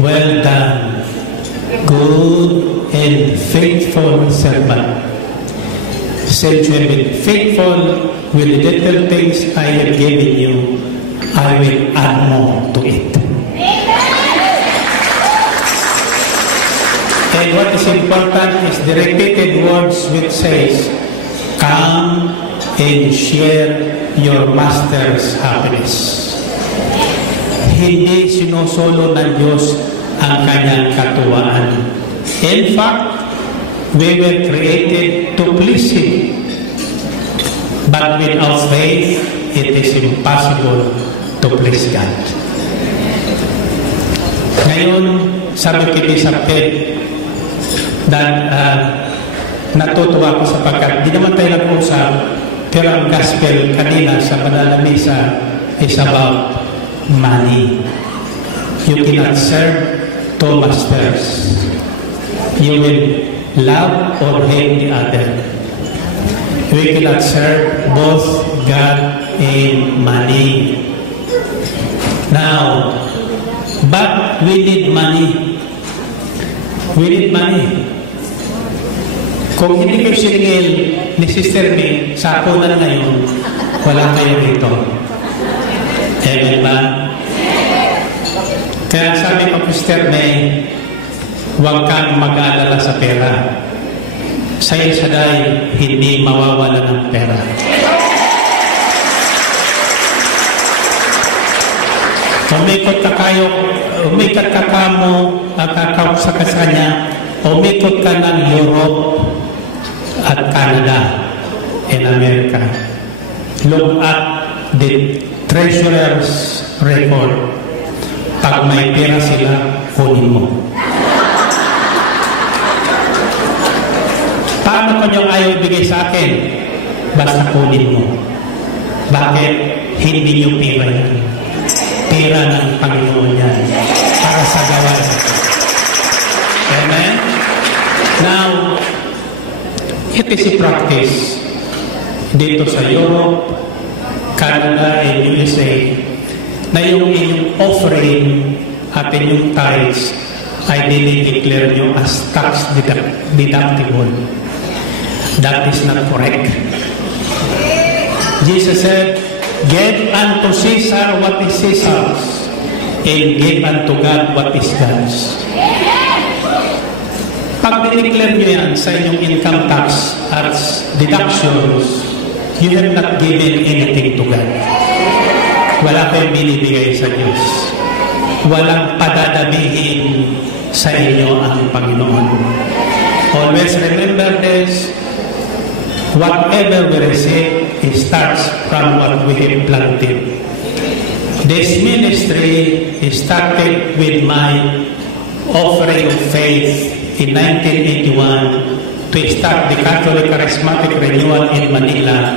well done, good and faithful servant. Since you have been faithful with the little things I have given you, I will add more to it. And what is important is the repeated words which says, come and share your master's happiness. Hindi sinusolo ng Diyos ang kanyang katuwaan. In fact, we were created to please Him. But without faith, it is impossible to please God. Ngayon, sabi kay Bishop Ted, natutuwa ko sapagkat di naman tayo nag-usap, pero ang gospel kanina sa Banal na Misa is about money. You cannot serve two masters. You will love or hate the other. We cannot serve both God and money. Now, but we need money. We need money. Kung hindi kayo siningil ni Sister May sa ako na ngayon, wala kayo rito. Amen ba? Kaya sabi ko, Sister May, huwag kang mag-aalala sa pera. Sa'yo saday, hindi mawawala ng pera. Umikot ka kamo, sa kasanya, umikot ka ng Europe at Canada and America. Look at the treasurer's record. Pag may pera sila, kunin mo. Paano ko niyong ayaw ibigay sa akin? Basta kunin mo. Bakit? Hindi niyo pera yan. Pera ng Panginoon yan. Para sa gawain. Amen? Now, it is a practice dito sa Europe, Canada, and USA na yung inyong offering at inyong tithes ay dinideclare nyo as tax deductible. That is not correct. Jesus said, give unto Caesar what is Caesar's, and give unto God what is God's. Pag dineclare nyo yan sa inyong income tax as deductions, you have not given anything to God. Wala kayong binibigay sa Diyos. Walang padadamihin sa inyo ang Panginoon. Always remember this, whatever we receive, it starts from what we have planted. This ministry started with my offering of faith in 1981 to start the Catholic Charismatic Renewal in Manila,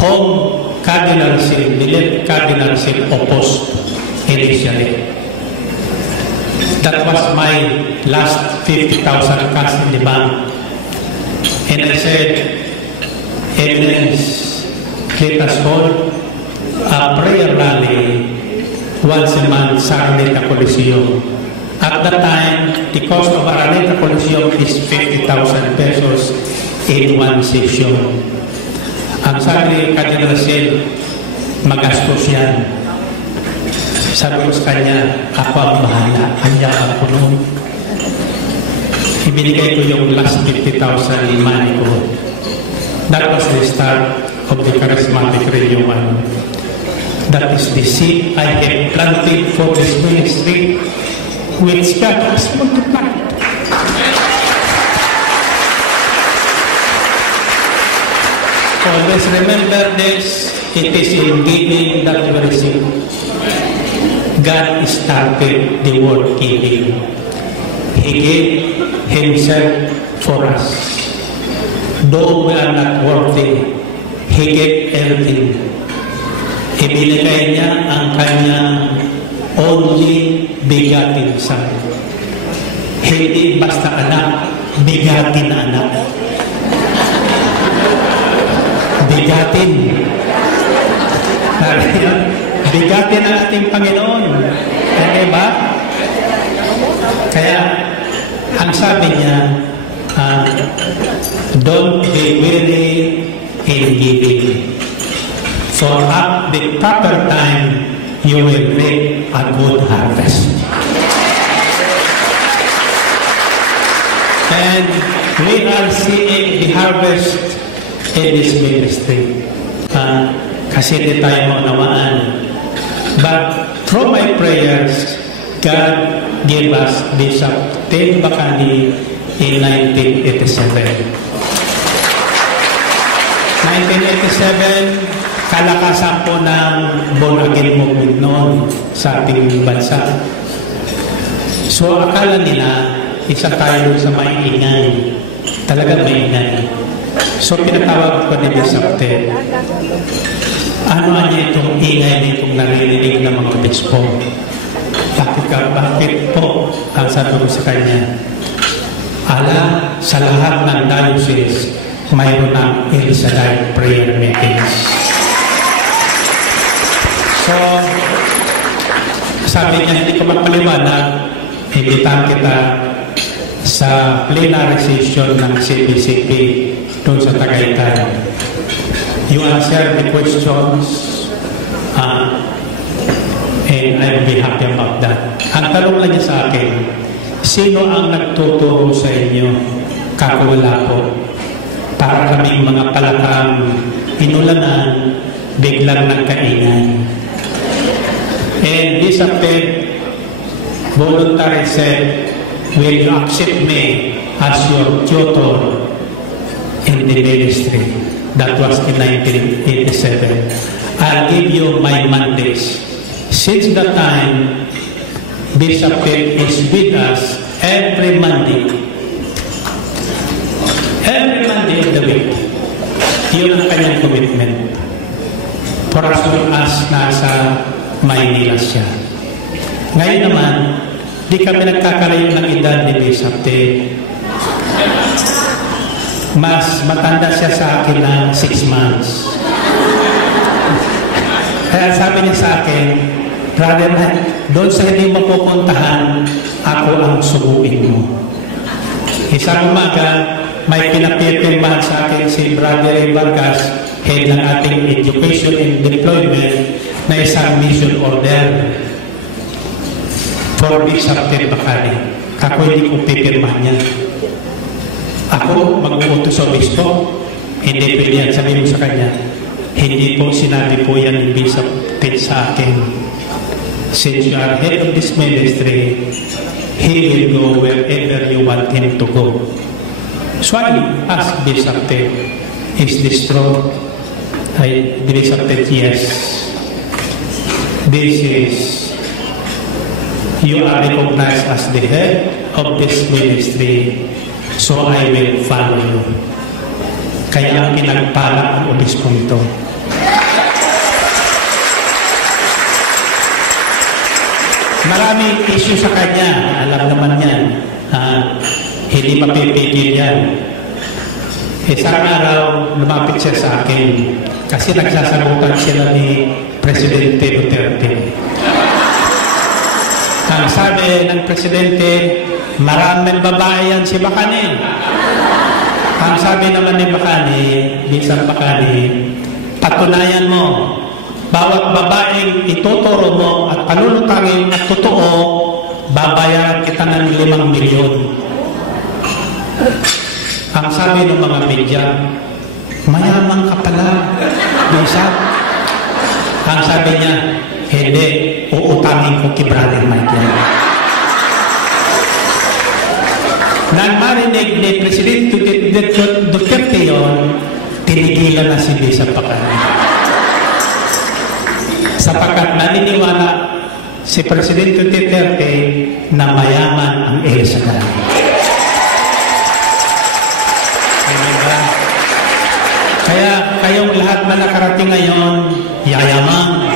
home cardinalship, the late cardinalship opposed initially. That was my last 50,000 cash in the bank. And I said, Eminence, let us hold a prayer rally once a month sa Araneta Coliseum At that time, the cost of Araneta Coliseum is 50,000 pesos in one session. Ang sabi Cardinal Sil, magastos yan. Sabi ko sa kanya, ako ang bahala. Kanya ako noon. Ibinigay ko yung last 50,000 in money ko. That was the start of the charismatic renewal. That is the seed I have planted for this ministry, which God has multiplied. Always remember this, it is in giving that we receive. God started the word giving. He gave Himself for us. Though we are not worthy, He gave everything. Ibinigay niya ang kanyang only begotten Son. Hindi basta anak, bigatin na anak. Bigatin. Bigatin ang ating Panginoon. Hindi ba? Kaya, ang sabi niya, don't be weary in giving. For at the proper time, you will reap a good harvest. And we are seeing the harvest in this ministry. Kasi di tayo maunawaan. But through my prayers, God gave us Bishop Ted Bacani in 1987. 1987, kalakasan po ng born again movement noon sa ating bansa. So akala nila, isa tayo sa maingay. Talagang maingay. So pinatawag ko ni Bishop Ted. Ano niya itong ingay na itong naririnig ng mga bispo? Bakit po? Ang sabi ko sa kanya, sa lahat ng diocese, mayroon ng El Shaddai prayer meetings. So, sabi niya, hindi ko magpaliwanag, imbitahan kita sa plenary session ng CPCP doon sa Tagaytay. You answer the questions and I'll be happy about that. Ang tanong lang niya sa akin, sino ang nagtuturo sa inyo? Kakawala po. Para kaming mga palakang inulanan, biglang nagkaingay. And this Ted voluntarily said, will you accept me as your tutor in the ministry? That was in 1987. I'll give you my Mondays. Since that time, Bishop Ted is with us every Monday. Every Monday of the week. Yun ang kanyang commitment. For as long as nasa Maynila siya. Ngayon naman, di kami nagkakalayo ng edad ni Bishop Ted. Mas matanda siya sa akin ng 6 months. Kaya sabi niya sa akin, Brother, doon sa hindi mapupuntahan, ako ang subuin mo. Isang umaga, may pinapirmahan sa akin si Brother Vargas, head ng ating Education and Deployment, na isang mission order for Bishop Ted Bacani. Ako hindi ko pipirmahan niya. Ako, mag-uutos sa obispo, hindi pwede yan. Sabihin mo sa kanya, hindi po sinabi po yan ni Bishop Ted sa akin. Since you are head of this ministry, he will go wherever you want him to go. So I asked Bishop Ted, is this true? Bishop Ted, yes. This is, you are recognized as the head of this ministry, so I will follow you. Kaya ang pinagpala ang obispong ito. Maraming issue sa kanya, alam naman yan. Hindi mapipigil yan. Isang araw, lumapit siya sa akin kasi nagsasagutan sila ni Presidente Duterte. Ang sabi ng presidente, maraming babae yan si Bacani. Ang sabi naman ni Bacani, Bisang Bacani, patunayan mo, bawat babaeng ituturo mo at palulutangin at totoo, babayaran kita ng 5 milyon. Ang sabi ng mga media, mayaman ka pala, Bisang. Ang sabi niya, hindi, uutangin ko kay Brother Michael. Nang marinig ni Presidente Duterte yun, tinigilan na si Bisang Bacani. Sapagkat naniniwala si Presidente Duterte na mayaman ang Elsagan. Kaya kayong lahat na nakarating ngayon, yayaman.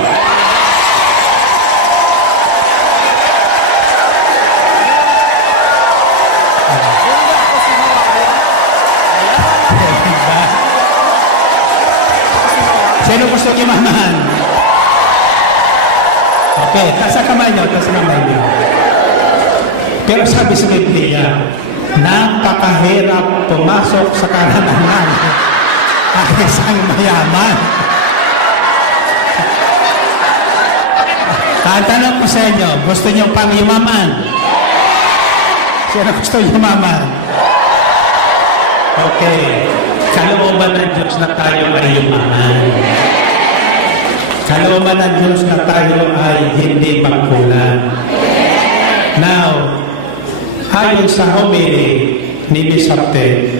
Sino gusto kimaman? Okay, taas ang kamay niyo, taas ang kamay niyo. Pero sabi sa Biblia, napakahirap pumasok sa kanan-kanan ang isang mayaman. Ang tanong ko sa inyo, gusto niyo pang yumaman? Sino gusto yumaman? Okay. Kalooban ng Diyos na tayo ay yumaman. Kalooban ng Diyos na tayo ay hindi magkulang. Now, ayon sa homily ni Bishop Ted,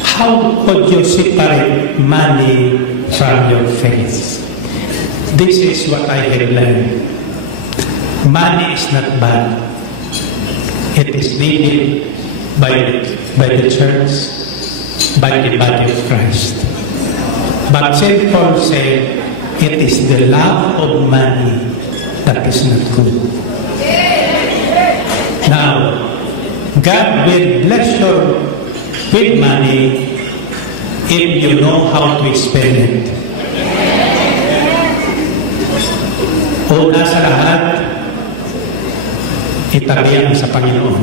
how could you separate money from your faith? This is what I have learned. Money is not bad. It is needed by the church, by the body of Christ. But St. Paul said, it is the love of money that is not good. Now, God will bless you with money if you know how to spend it. Una sa lahat, itabi ang sa Panginoon.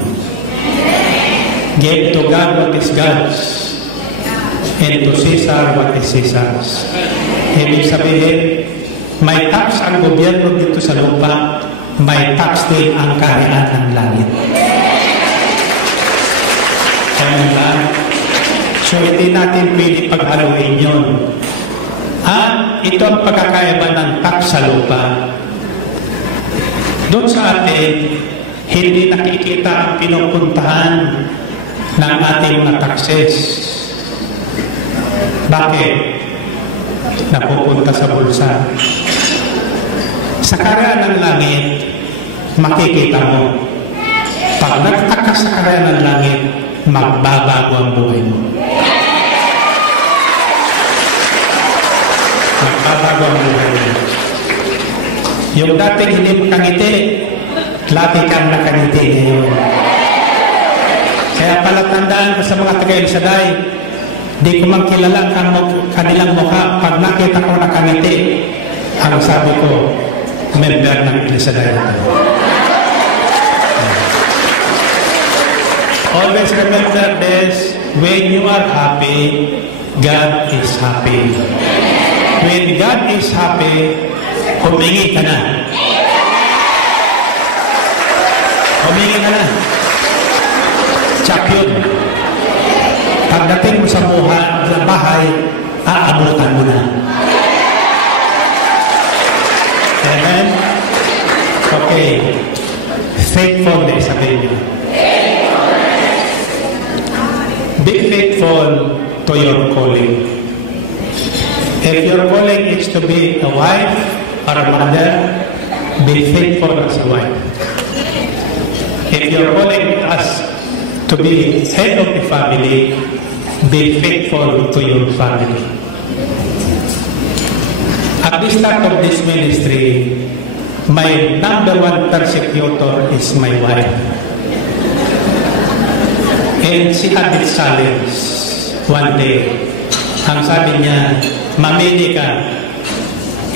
Give to God what is God's, and to Caesar what is Caesar's. Ibig sabihin, may tax ang gobyerno dito sa lupa, may tax din ang kaharian ng langit. Kaya ba? So hindi natin pwede paghaluin yun. Ito ang pagkakaiba ng tax sa lupa. Doon sa atin, hindi nakikita ang pinupuntahan ng ating mga taxes. Bakit? Napupunta sa bulsa. Sa karaan ng langit, makikita mo. Pag nagtakas sa karaan ng langit, magbabago ang buhay mo. Magbabago ang buhay mo. Yung dating hindi mo kangiti, lati kang nakangiti ngayon. Kaya palatandaan ko sa mga taga-Elsaday, di ko man kilala kanilang mukha. Pag nakita ko nakangiti, ang sabi ko, member ng Elsaday. Always remember this, when you are happy, God is happy. When God is happy, humingi ka na. Humingi ka na. Tsak yun. Pagdating mo sa bahay, aabutan mo na. Amen? Okay. Faithfulness, sabihin niyo. Be faithful to your calling. If your calling is to be a wife or a mother, be faithful as a wife. If your calling is to be head of the family, be faithful to your family. At the start of this ministry, my number one persecutor is my wife. And she had this challenge one day. Ang sabi niya, mamili ka,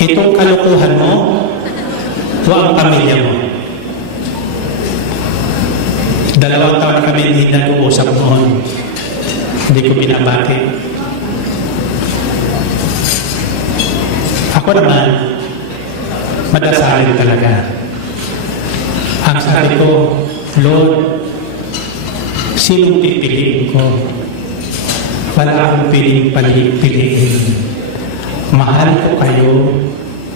itong kalukuhan mo o ang pamilya mo. 2 taon na kami hindi nag-uusap noon. Hindi ko binabati. Ako naman, madasalin talaga. Ang sabi ko, Lord, sinong pipiliin ko? Wala akong piling piliin. Mahal ko kayo,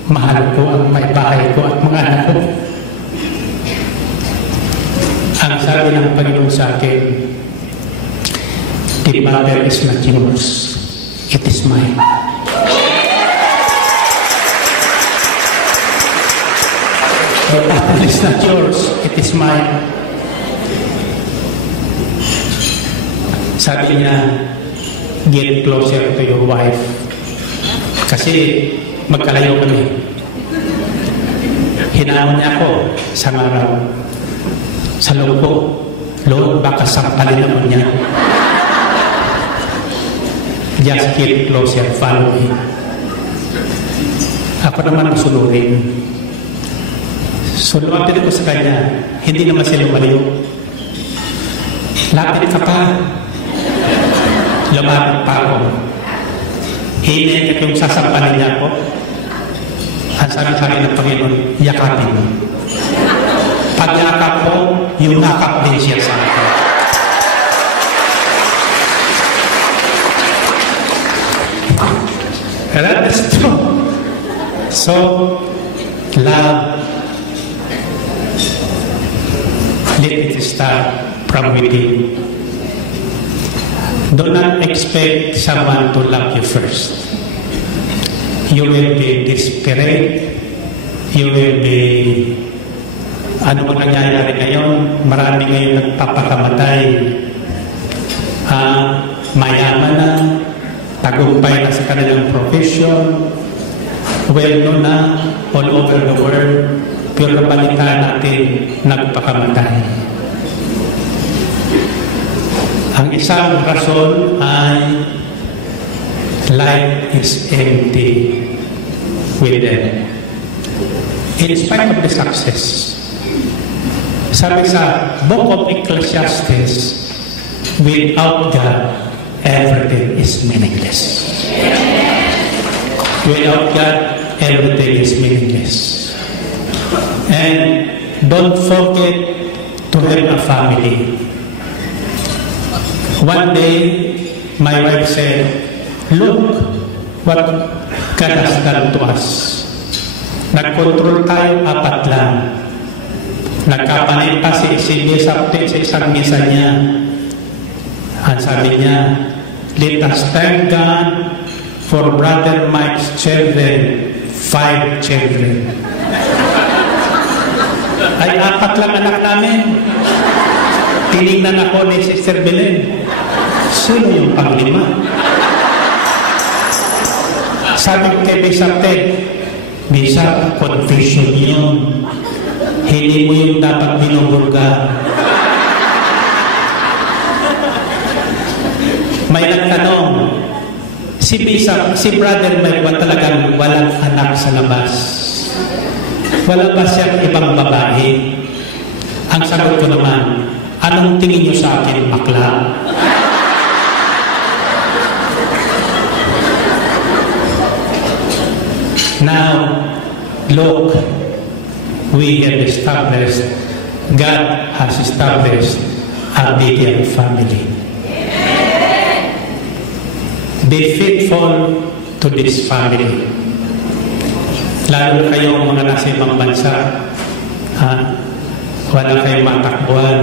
mahal ko ang may bahay ko at mga anak ko. Ang sabi ng Panginoon sa akin, the matter is not yours, it is mine. The matter is not yours, it is mine. Sabi niya, get closer to your wife. Kasi magkalayo kami. Hinamon niya ako sa araw. Sa loob ko, Lord, baka sampalin naman niya. Just get closer, follow me. Ako naman sunurin. So lumapit ko sa kanya, hindi naman siya lumalayo. Lapit ka pa. Lumapit pa ako. Hinihintay ko yung sasampalin niya ako. Ang sabi ng Panginoon, yakapin mo. Pag-yakap ko, yung nakap din siya sa akin. That's true. So, love, let it start from within. Do not expect someone to love you first. You will be desperate. You will be... Ano ba nangyayari ngayon? Marami ngayon nagpapakamatay. Mayaman na, tagumpay na sa kanilang profession, well-known na all over the world, pero napalitan natin, nagpakamatay. Ang isang rason ay life is empty with them. In spite of the success, sabi sa Book of Ecclesiastes, without God, everything is meaningless. Without God, everything is meaningless. And don't forget to have a family. One day, my wife said, look what God has done to us. Nagkontrol tayo, 4 lang. Nagkapanin pa si Besapte sa isang misa niya. Ang sabi niya, let us thank God for Brother Mike's children, 5 children. Ay, 4 lang anak namin. Tinignan ako ni Sister Belen. Sino yung pang-5? Sabi ko kay Besapte, Besap, confession yun. Hindi mo yung dapat binubulga. May nagtanong, si Brother Mike talagang walang anak sa labas. Wala ba siyang ibang babae? Ang sagot ko naman, anong tingin niyo sa akin, bakla? Now, look, we have established, God has established a bigger family. Be faithful to this family. Lalo kayong mga nasa ibang bansa, wala kayong matakbuhan.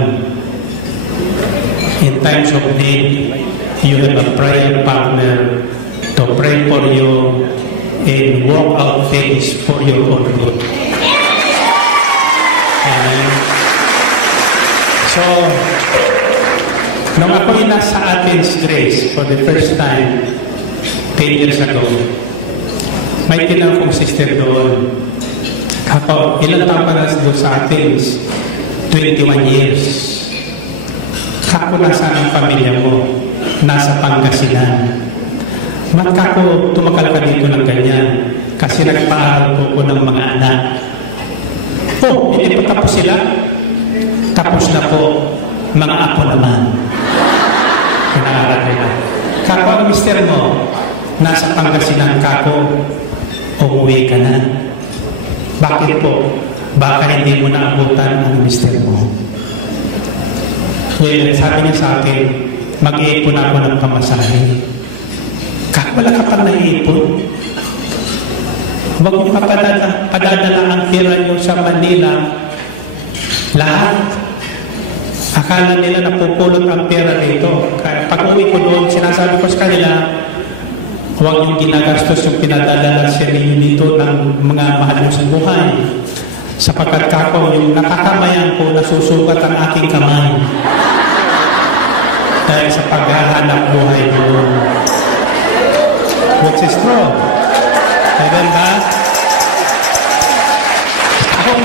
In times of need, you have a prayer partner to pray for you and work out things for your own good. So, nung ako'y nasa Athens, Greece for the first time 10 years ago, may tinanong kong sister doon. Ako, ilang taon pa na doon sa Athens? 21 years. Kako nasa ang pamilya mo? Nasa Pangasinan. Ba't kako tumakal ka dito ng ganyan? Kasi nagpaaral po ko ng mga anak. Oh, hindi pa tapos sila? Tapos na po. mga apo naman. Pinaaral nila. Kako, ang mister mo, nasa Pangasinan kako, umuwi ka na. Bakit po? Baka hindi mo naabutan ang mister mo. Well, sabi niya sa akin, mag-iipon ako ng pamasahe. Wala ka pang naiipon. Huwag mo padadala ang pera nyo sa Manila. Lahat. Akala nila napupulot ang pera dito. Kaya pag uwi ko doon, sinasabi ko sa kanila, huwag yung ginagastos yung pinadadala sa inyo dito ng mga mahal sa buhay. Sapagkat kako, yung nakakamayan ko, nasusukat ang aking kamay. Dahil sa paghahanap buhay doon. Which is true. Amen ba?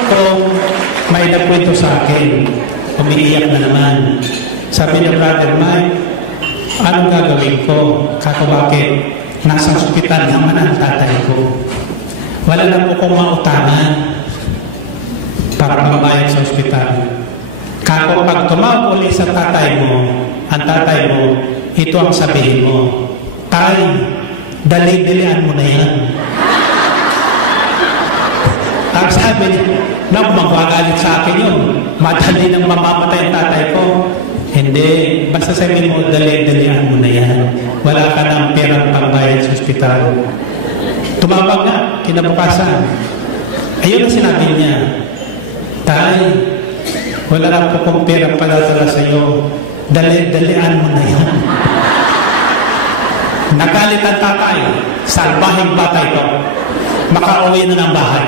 Kung may nagkwento sa akin, umiiyak na naman. Sabi niya, Brother Mike, anong gagawin ko? Kako, bakit? Nasa ospital naman ang tatay ko. Wala na po kong mautangan para mabayad sa ospital. Kako, pag tumawag ulit sa tatay mo, ang tatay mo, ito ang sabihin mo, Tay, dali-dalian mo na yan. Ang sabi niya, magagalit sa akin yun. Madali nang mamamatay ang tatay ko. Hindi. Basta sabihin mo, dali-dalian mo na yan. Wala ka ng perang pambayad sa ospital. Tumawag nga, kinabukasan. Ayun ang sinabi niya, Tay, wala na po kong perang palatala sa iyo. Dali-dalian mo na yan. Nagalit ang tatay, salbahing bata ito. Makauwi na ng bahay.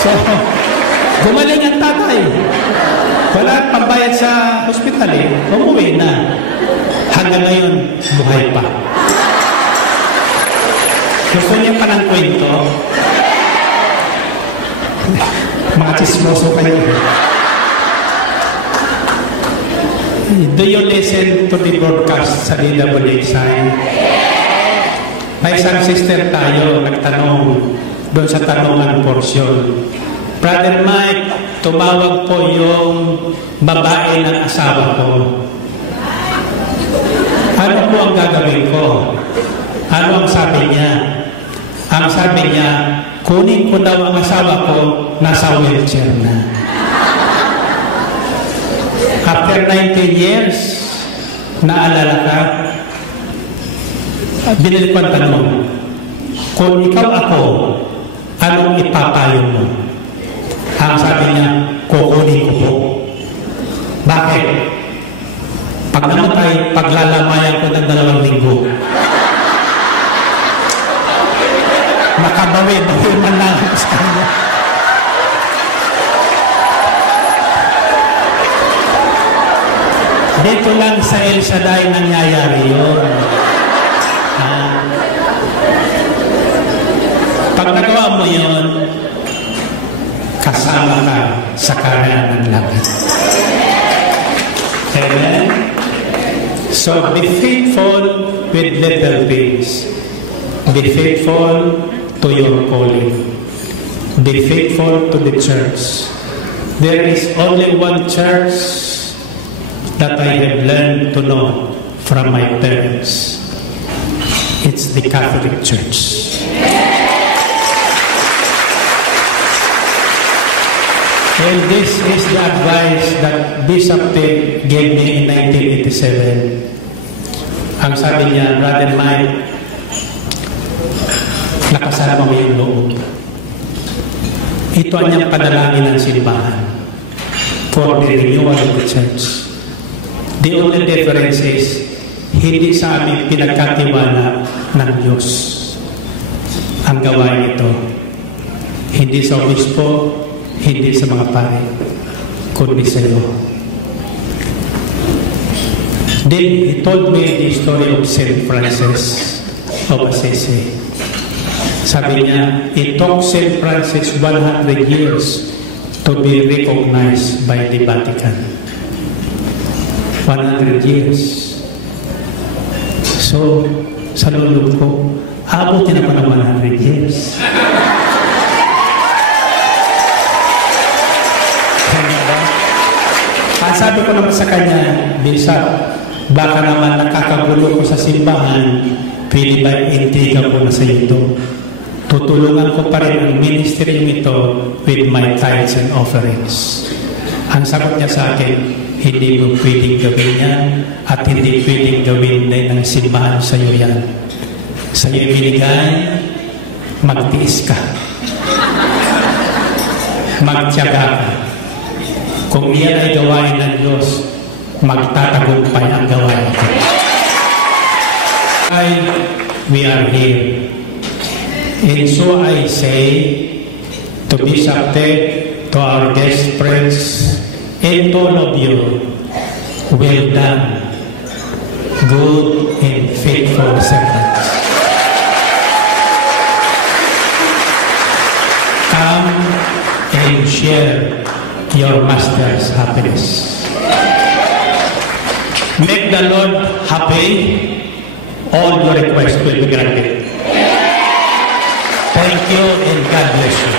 So, gumaling ang tatay. Wala pambayad sa hospital eh. Umuwi na. Hanggang ngayon, buhay pa. Gusto niya pa ng kwento? Mga chismoso kayo. Do you listen to the broadcast sa DWXI? May isang sister tayo nagtanong doon sa tanungan portion. Brother Mike, tumawag po yung babae ng asawa ko. Ano po ang gagawin ko? Ano ang sabi niya? Ang sabi niya, kunin ko daw ang asawa ko, nasa wheelchair na. After 19 years, naalala ka, binili ko ang tanong, kung ikaw ako, anong ipapayo mo? Ang sabi niya, kukunin ko po. Bakit? Pag namatay, paglalamayan ko ng 2 linggo. Makabawi-bawi man lang sa kanya. Dito lang sa El Shaddai nangyayari yun. Pag nagawa mo yun, kasama ka sa karaan ng langit. Amen? So, be faithful with little things. Be faithful to your calling. Be faithful to the church. There is only one church that I have learned to know from my parents. It's the Catholic Church. And this is the advice that Bishop Ted gave me in 1987. Ang sabi niya, Brother Mike, nakasama mo yung loob. Ito ang niyang panalangin ng simbahan for the renewal of the church. The only difference is, hindi sa amin pinagkatiwala ng Diyos ang gawain ito. Hindi sa obispo, hindi sa mga pare, kundi sa iyo. Then he told me the story of St. Francis of Assisi. Sabi niya, it took St. Francis 100 years to be recognized by the Vatican. 100 years. So, sa lulog ko, abutin ako ng 100 years. sabi ko naman sa kanya, Bishop, baka naman nakakagulo ko sa simbahan, pwede ba intiga ko na sa iyo ito? Tutulungan ko pa rin ang ministry ito with my tithes and offerings. Ang sagot niya sa akin, hindi mo pwedeng gawin yan at hindi pwedeng gawin din ng simbahan sa iyo yan. Sa iyo binigay, magtiis ka. Magtiyaga ka. Kung iyan ay gawain ng Diyos, magtatagumpay ang gawain ito. We are here. And so I say to Bishop Ted, to our guest friends, and to all of you, well done, good and faithful servants. Come and share your master's happiness. Make the Lord happy, all your requests will be granted. Thank you and God bless you.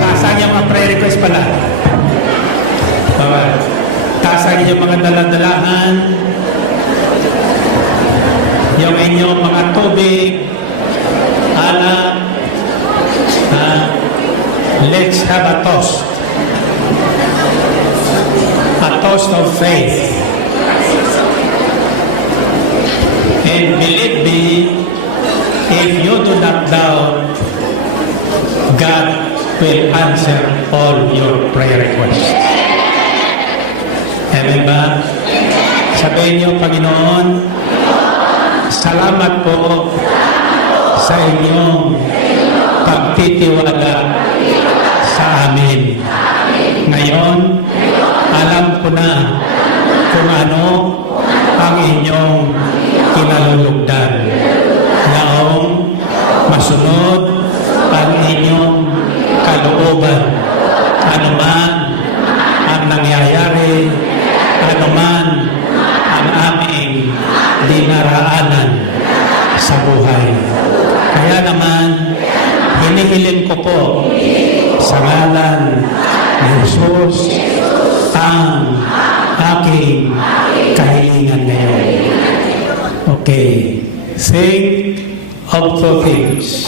Tasan yung mga prayer request pala. Tasan yung mga daladalahan, yung inyong mga tubig, alak. Let's have a toast. A toast of faith. And believe me, if you do not doubt, God will answer all your prayer requests. Amen ba? Sabihin niyo, Panginoon, salamat po sa inyong pagtitiwala sa amin. Ngayon, alam ko na kung ano ang inyong kinalulugdan. Yaong masunod ang inyong kalooban. Ano man ang nangyayari, ano man ang aming dinaraanan sa buhay. Kaya naman, hinihiling ko po sa ngalan ni Jesus ang aking kahilingan ngayon. Okay. Think of the things,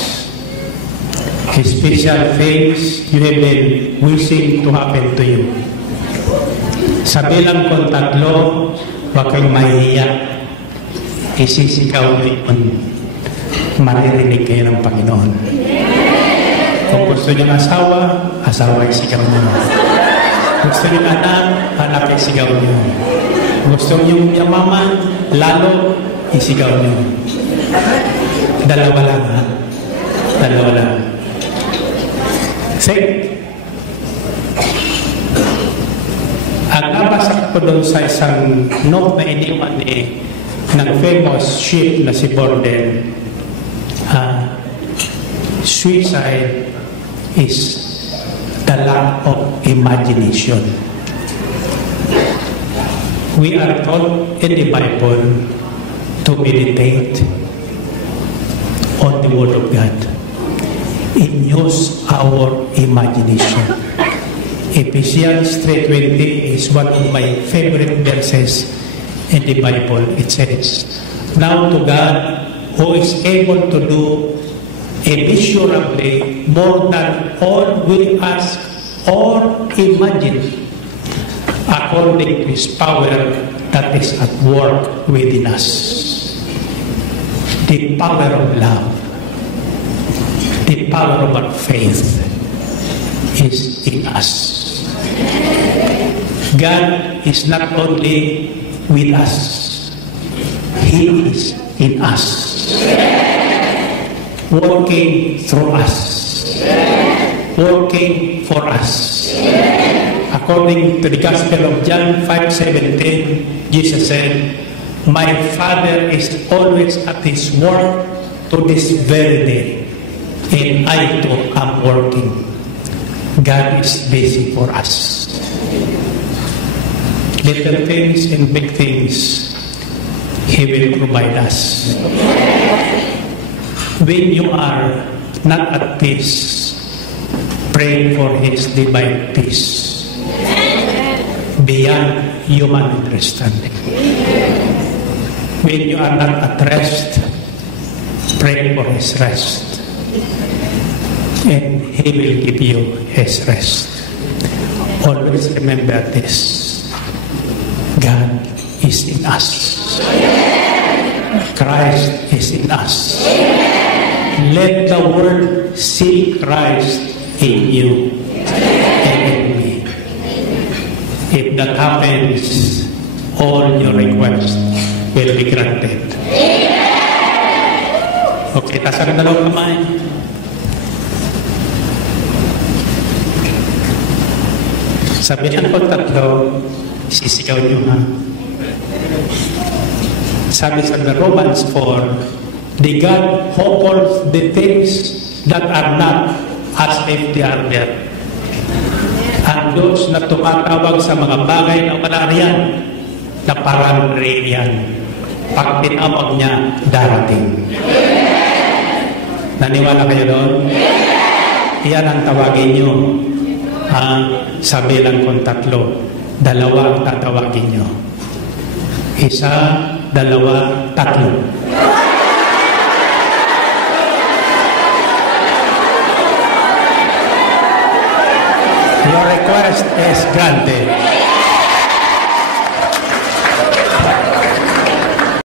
special things you have been wishing to happen to you. Sa bilang kong 3, huwag kayong mahihiya. Isisigaw nyo yun. Maririnig kayo ng Panginoon. Kung gusto niyo ng asawa ay sigaw niyo. Gusto niyo ng anak ay sigaw niyo. Gusto niyo yaman, lalo, isigaw niyo. Dalawa lang, ha? Dalawa lang. Say, ang nabasa ko doon sa isang note na iniwan ng famous ship na si Borden, suicide is the lack of imagination. We are taught in the Bible to meditate on the Word of God and use our imagination. Ephesians 3:20 is one of my favorite verses in the Bible. It says, "Now to God who is able to do immeasurably more than all we ask or imagine, according to His power that is at work within us." The power of love, the power of our faith is in us. God is not only with us, He is in us. Working through us, working for us. According to the Gospel of John 5:17, Jesus said, "My Father is always at His work to this very day, and I too am working." God is busy for us. Little things and big things, He will provide us. When you are not at peace, pray for His divine peace beyond human understanding. When you are not at rest, pray for His rest. And He will give you His rest. Always remember this. God is in us. Christ is in us. Let the world see Christ in you and in me. If that happens, all your requests will be granted. Okay, taas ang dalawang kamay. Sabihan ko tatlo, sisigaw niyo ha. Sabi sa Romans 4, the God who calls the things that are not as if they are there. Ang Diyos na tumatawag sa mga bagay na wala riyan, na parang riyan. Pag tinawag niya, darating. Naniwala kayo doon? Iyan ang tawagin niyo. Sabi lang kung tatlo, dalawa ang tatawagin niyo. Isa, dalawa, tatlo. Your request is granted.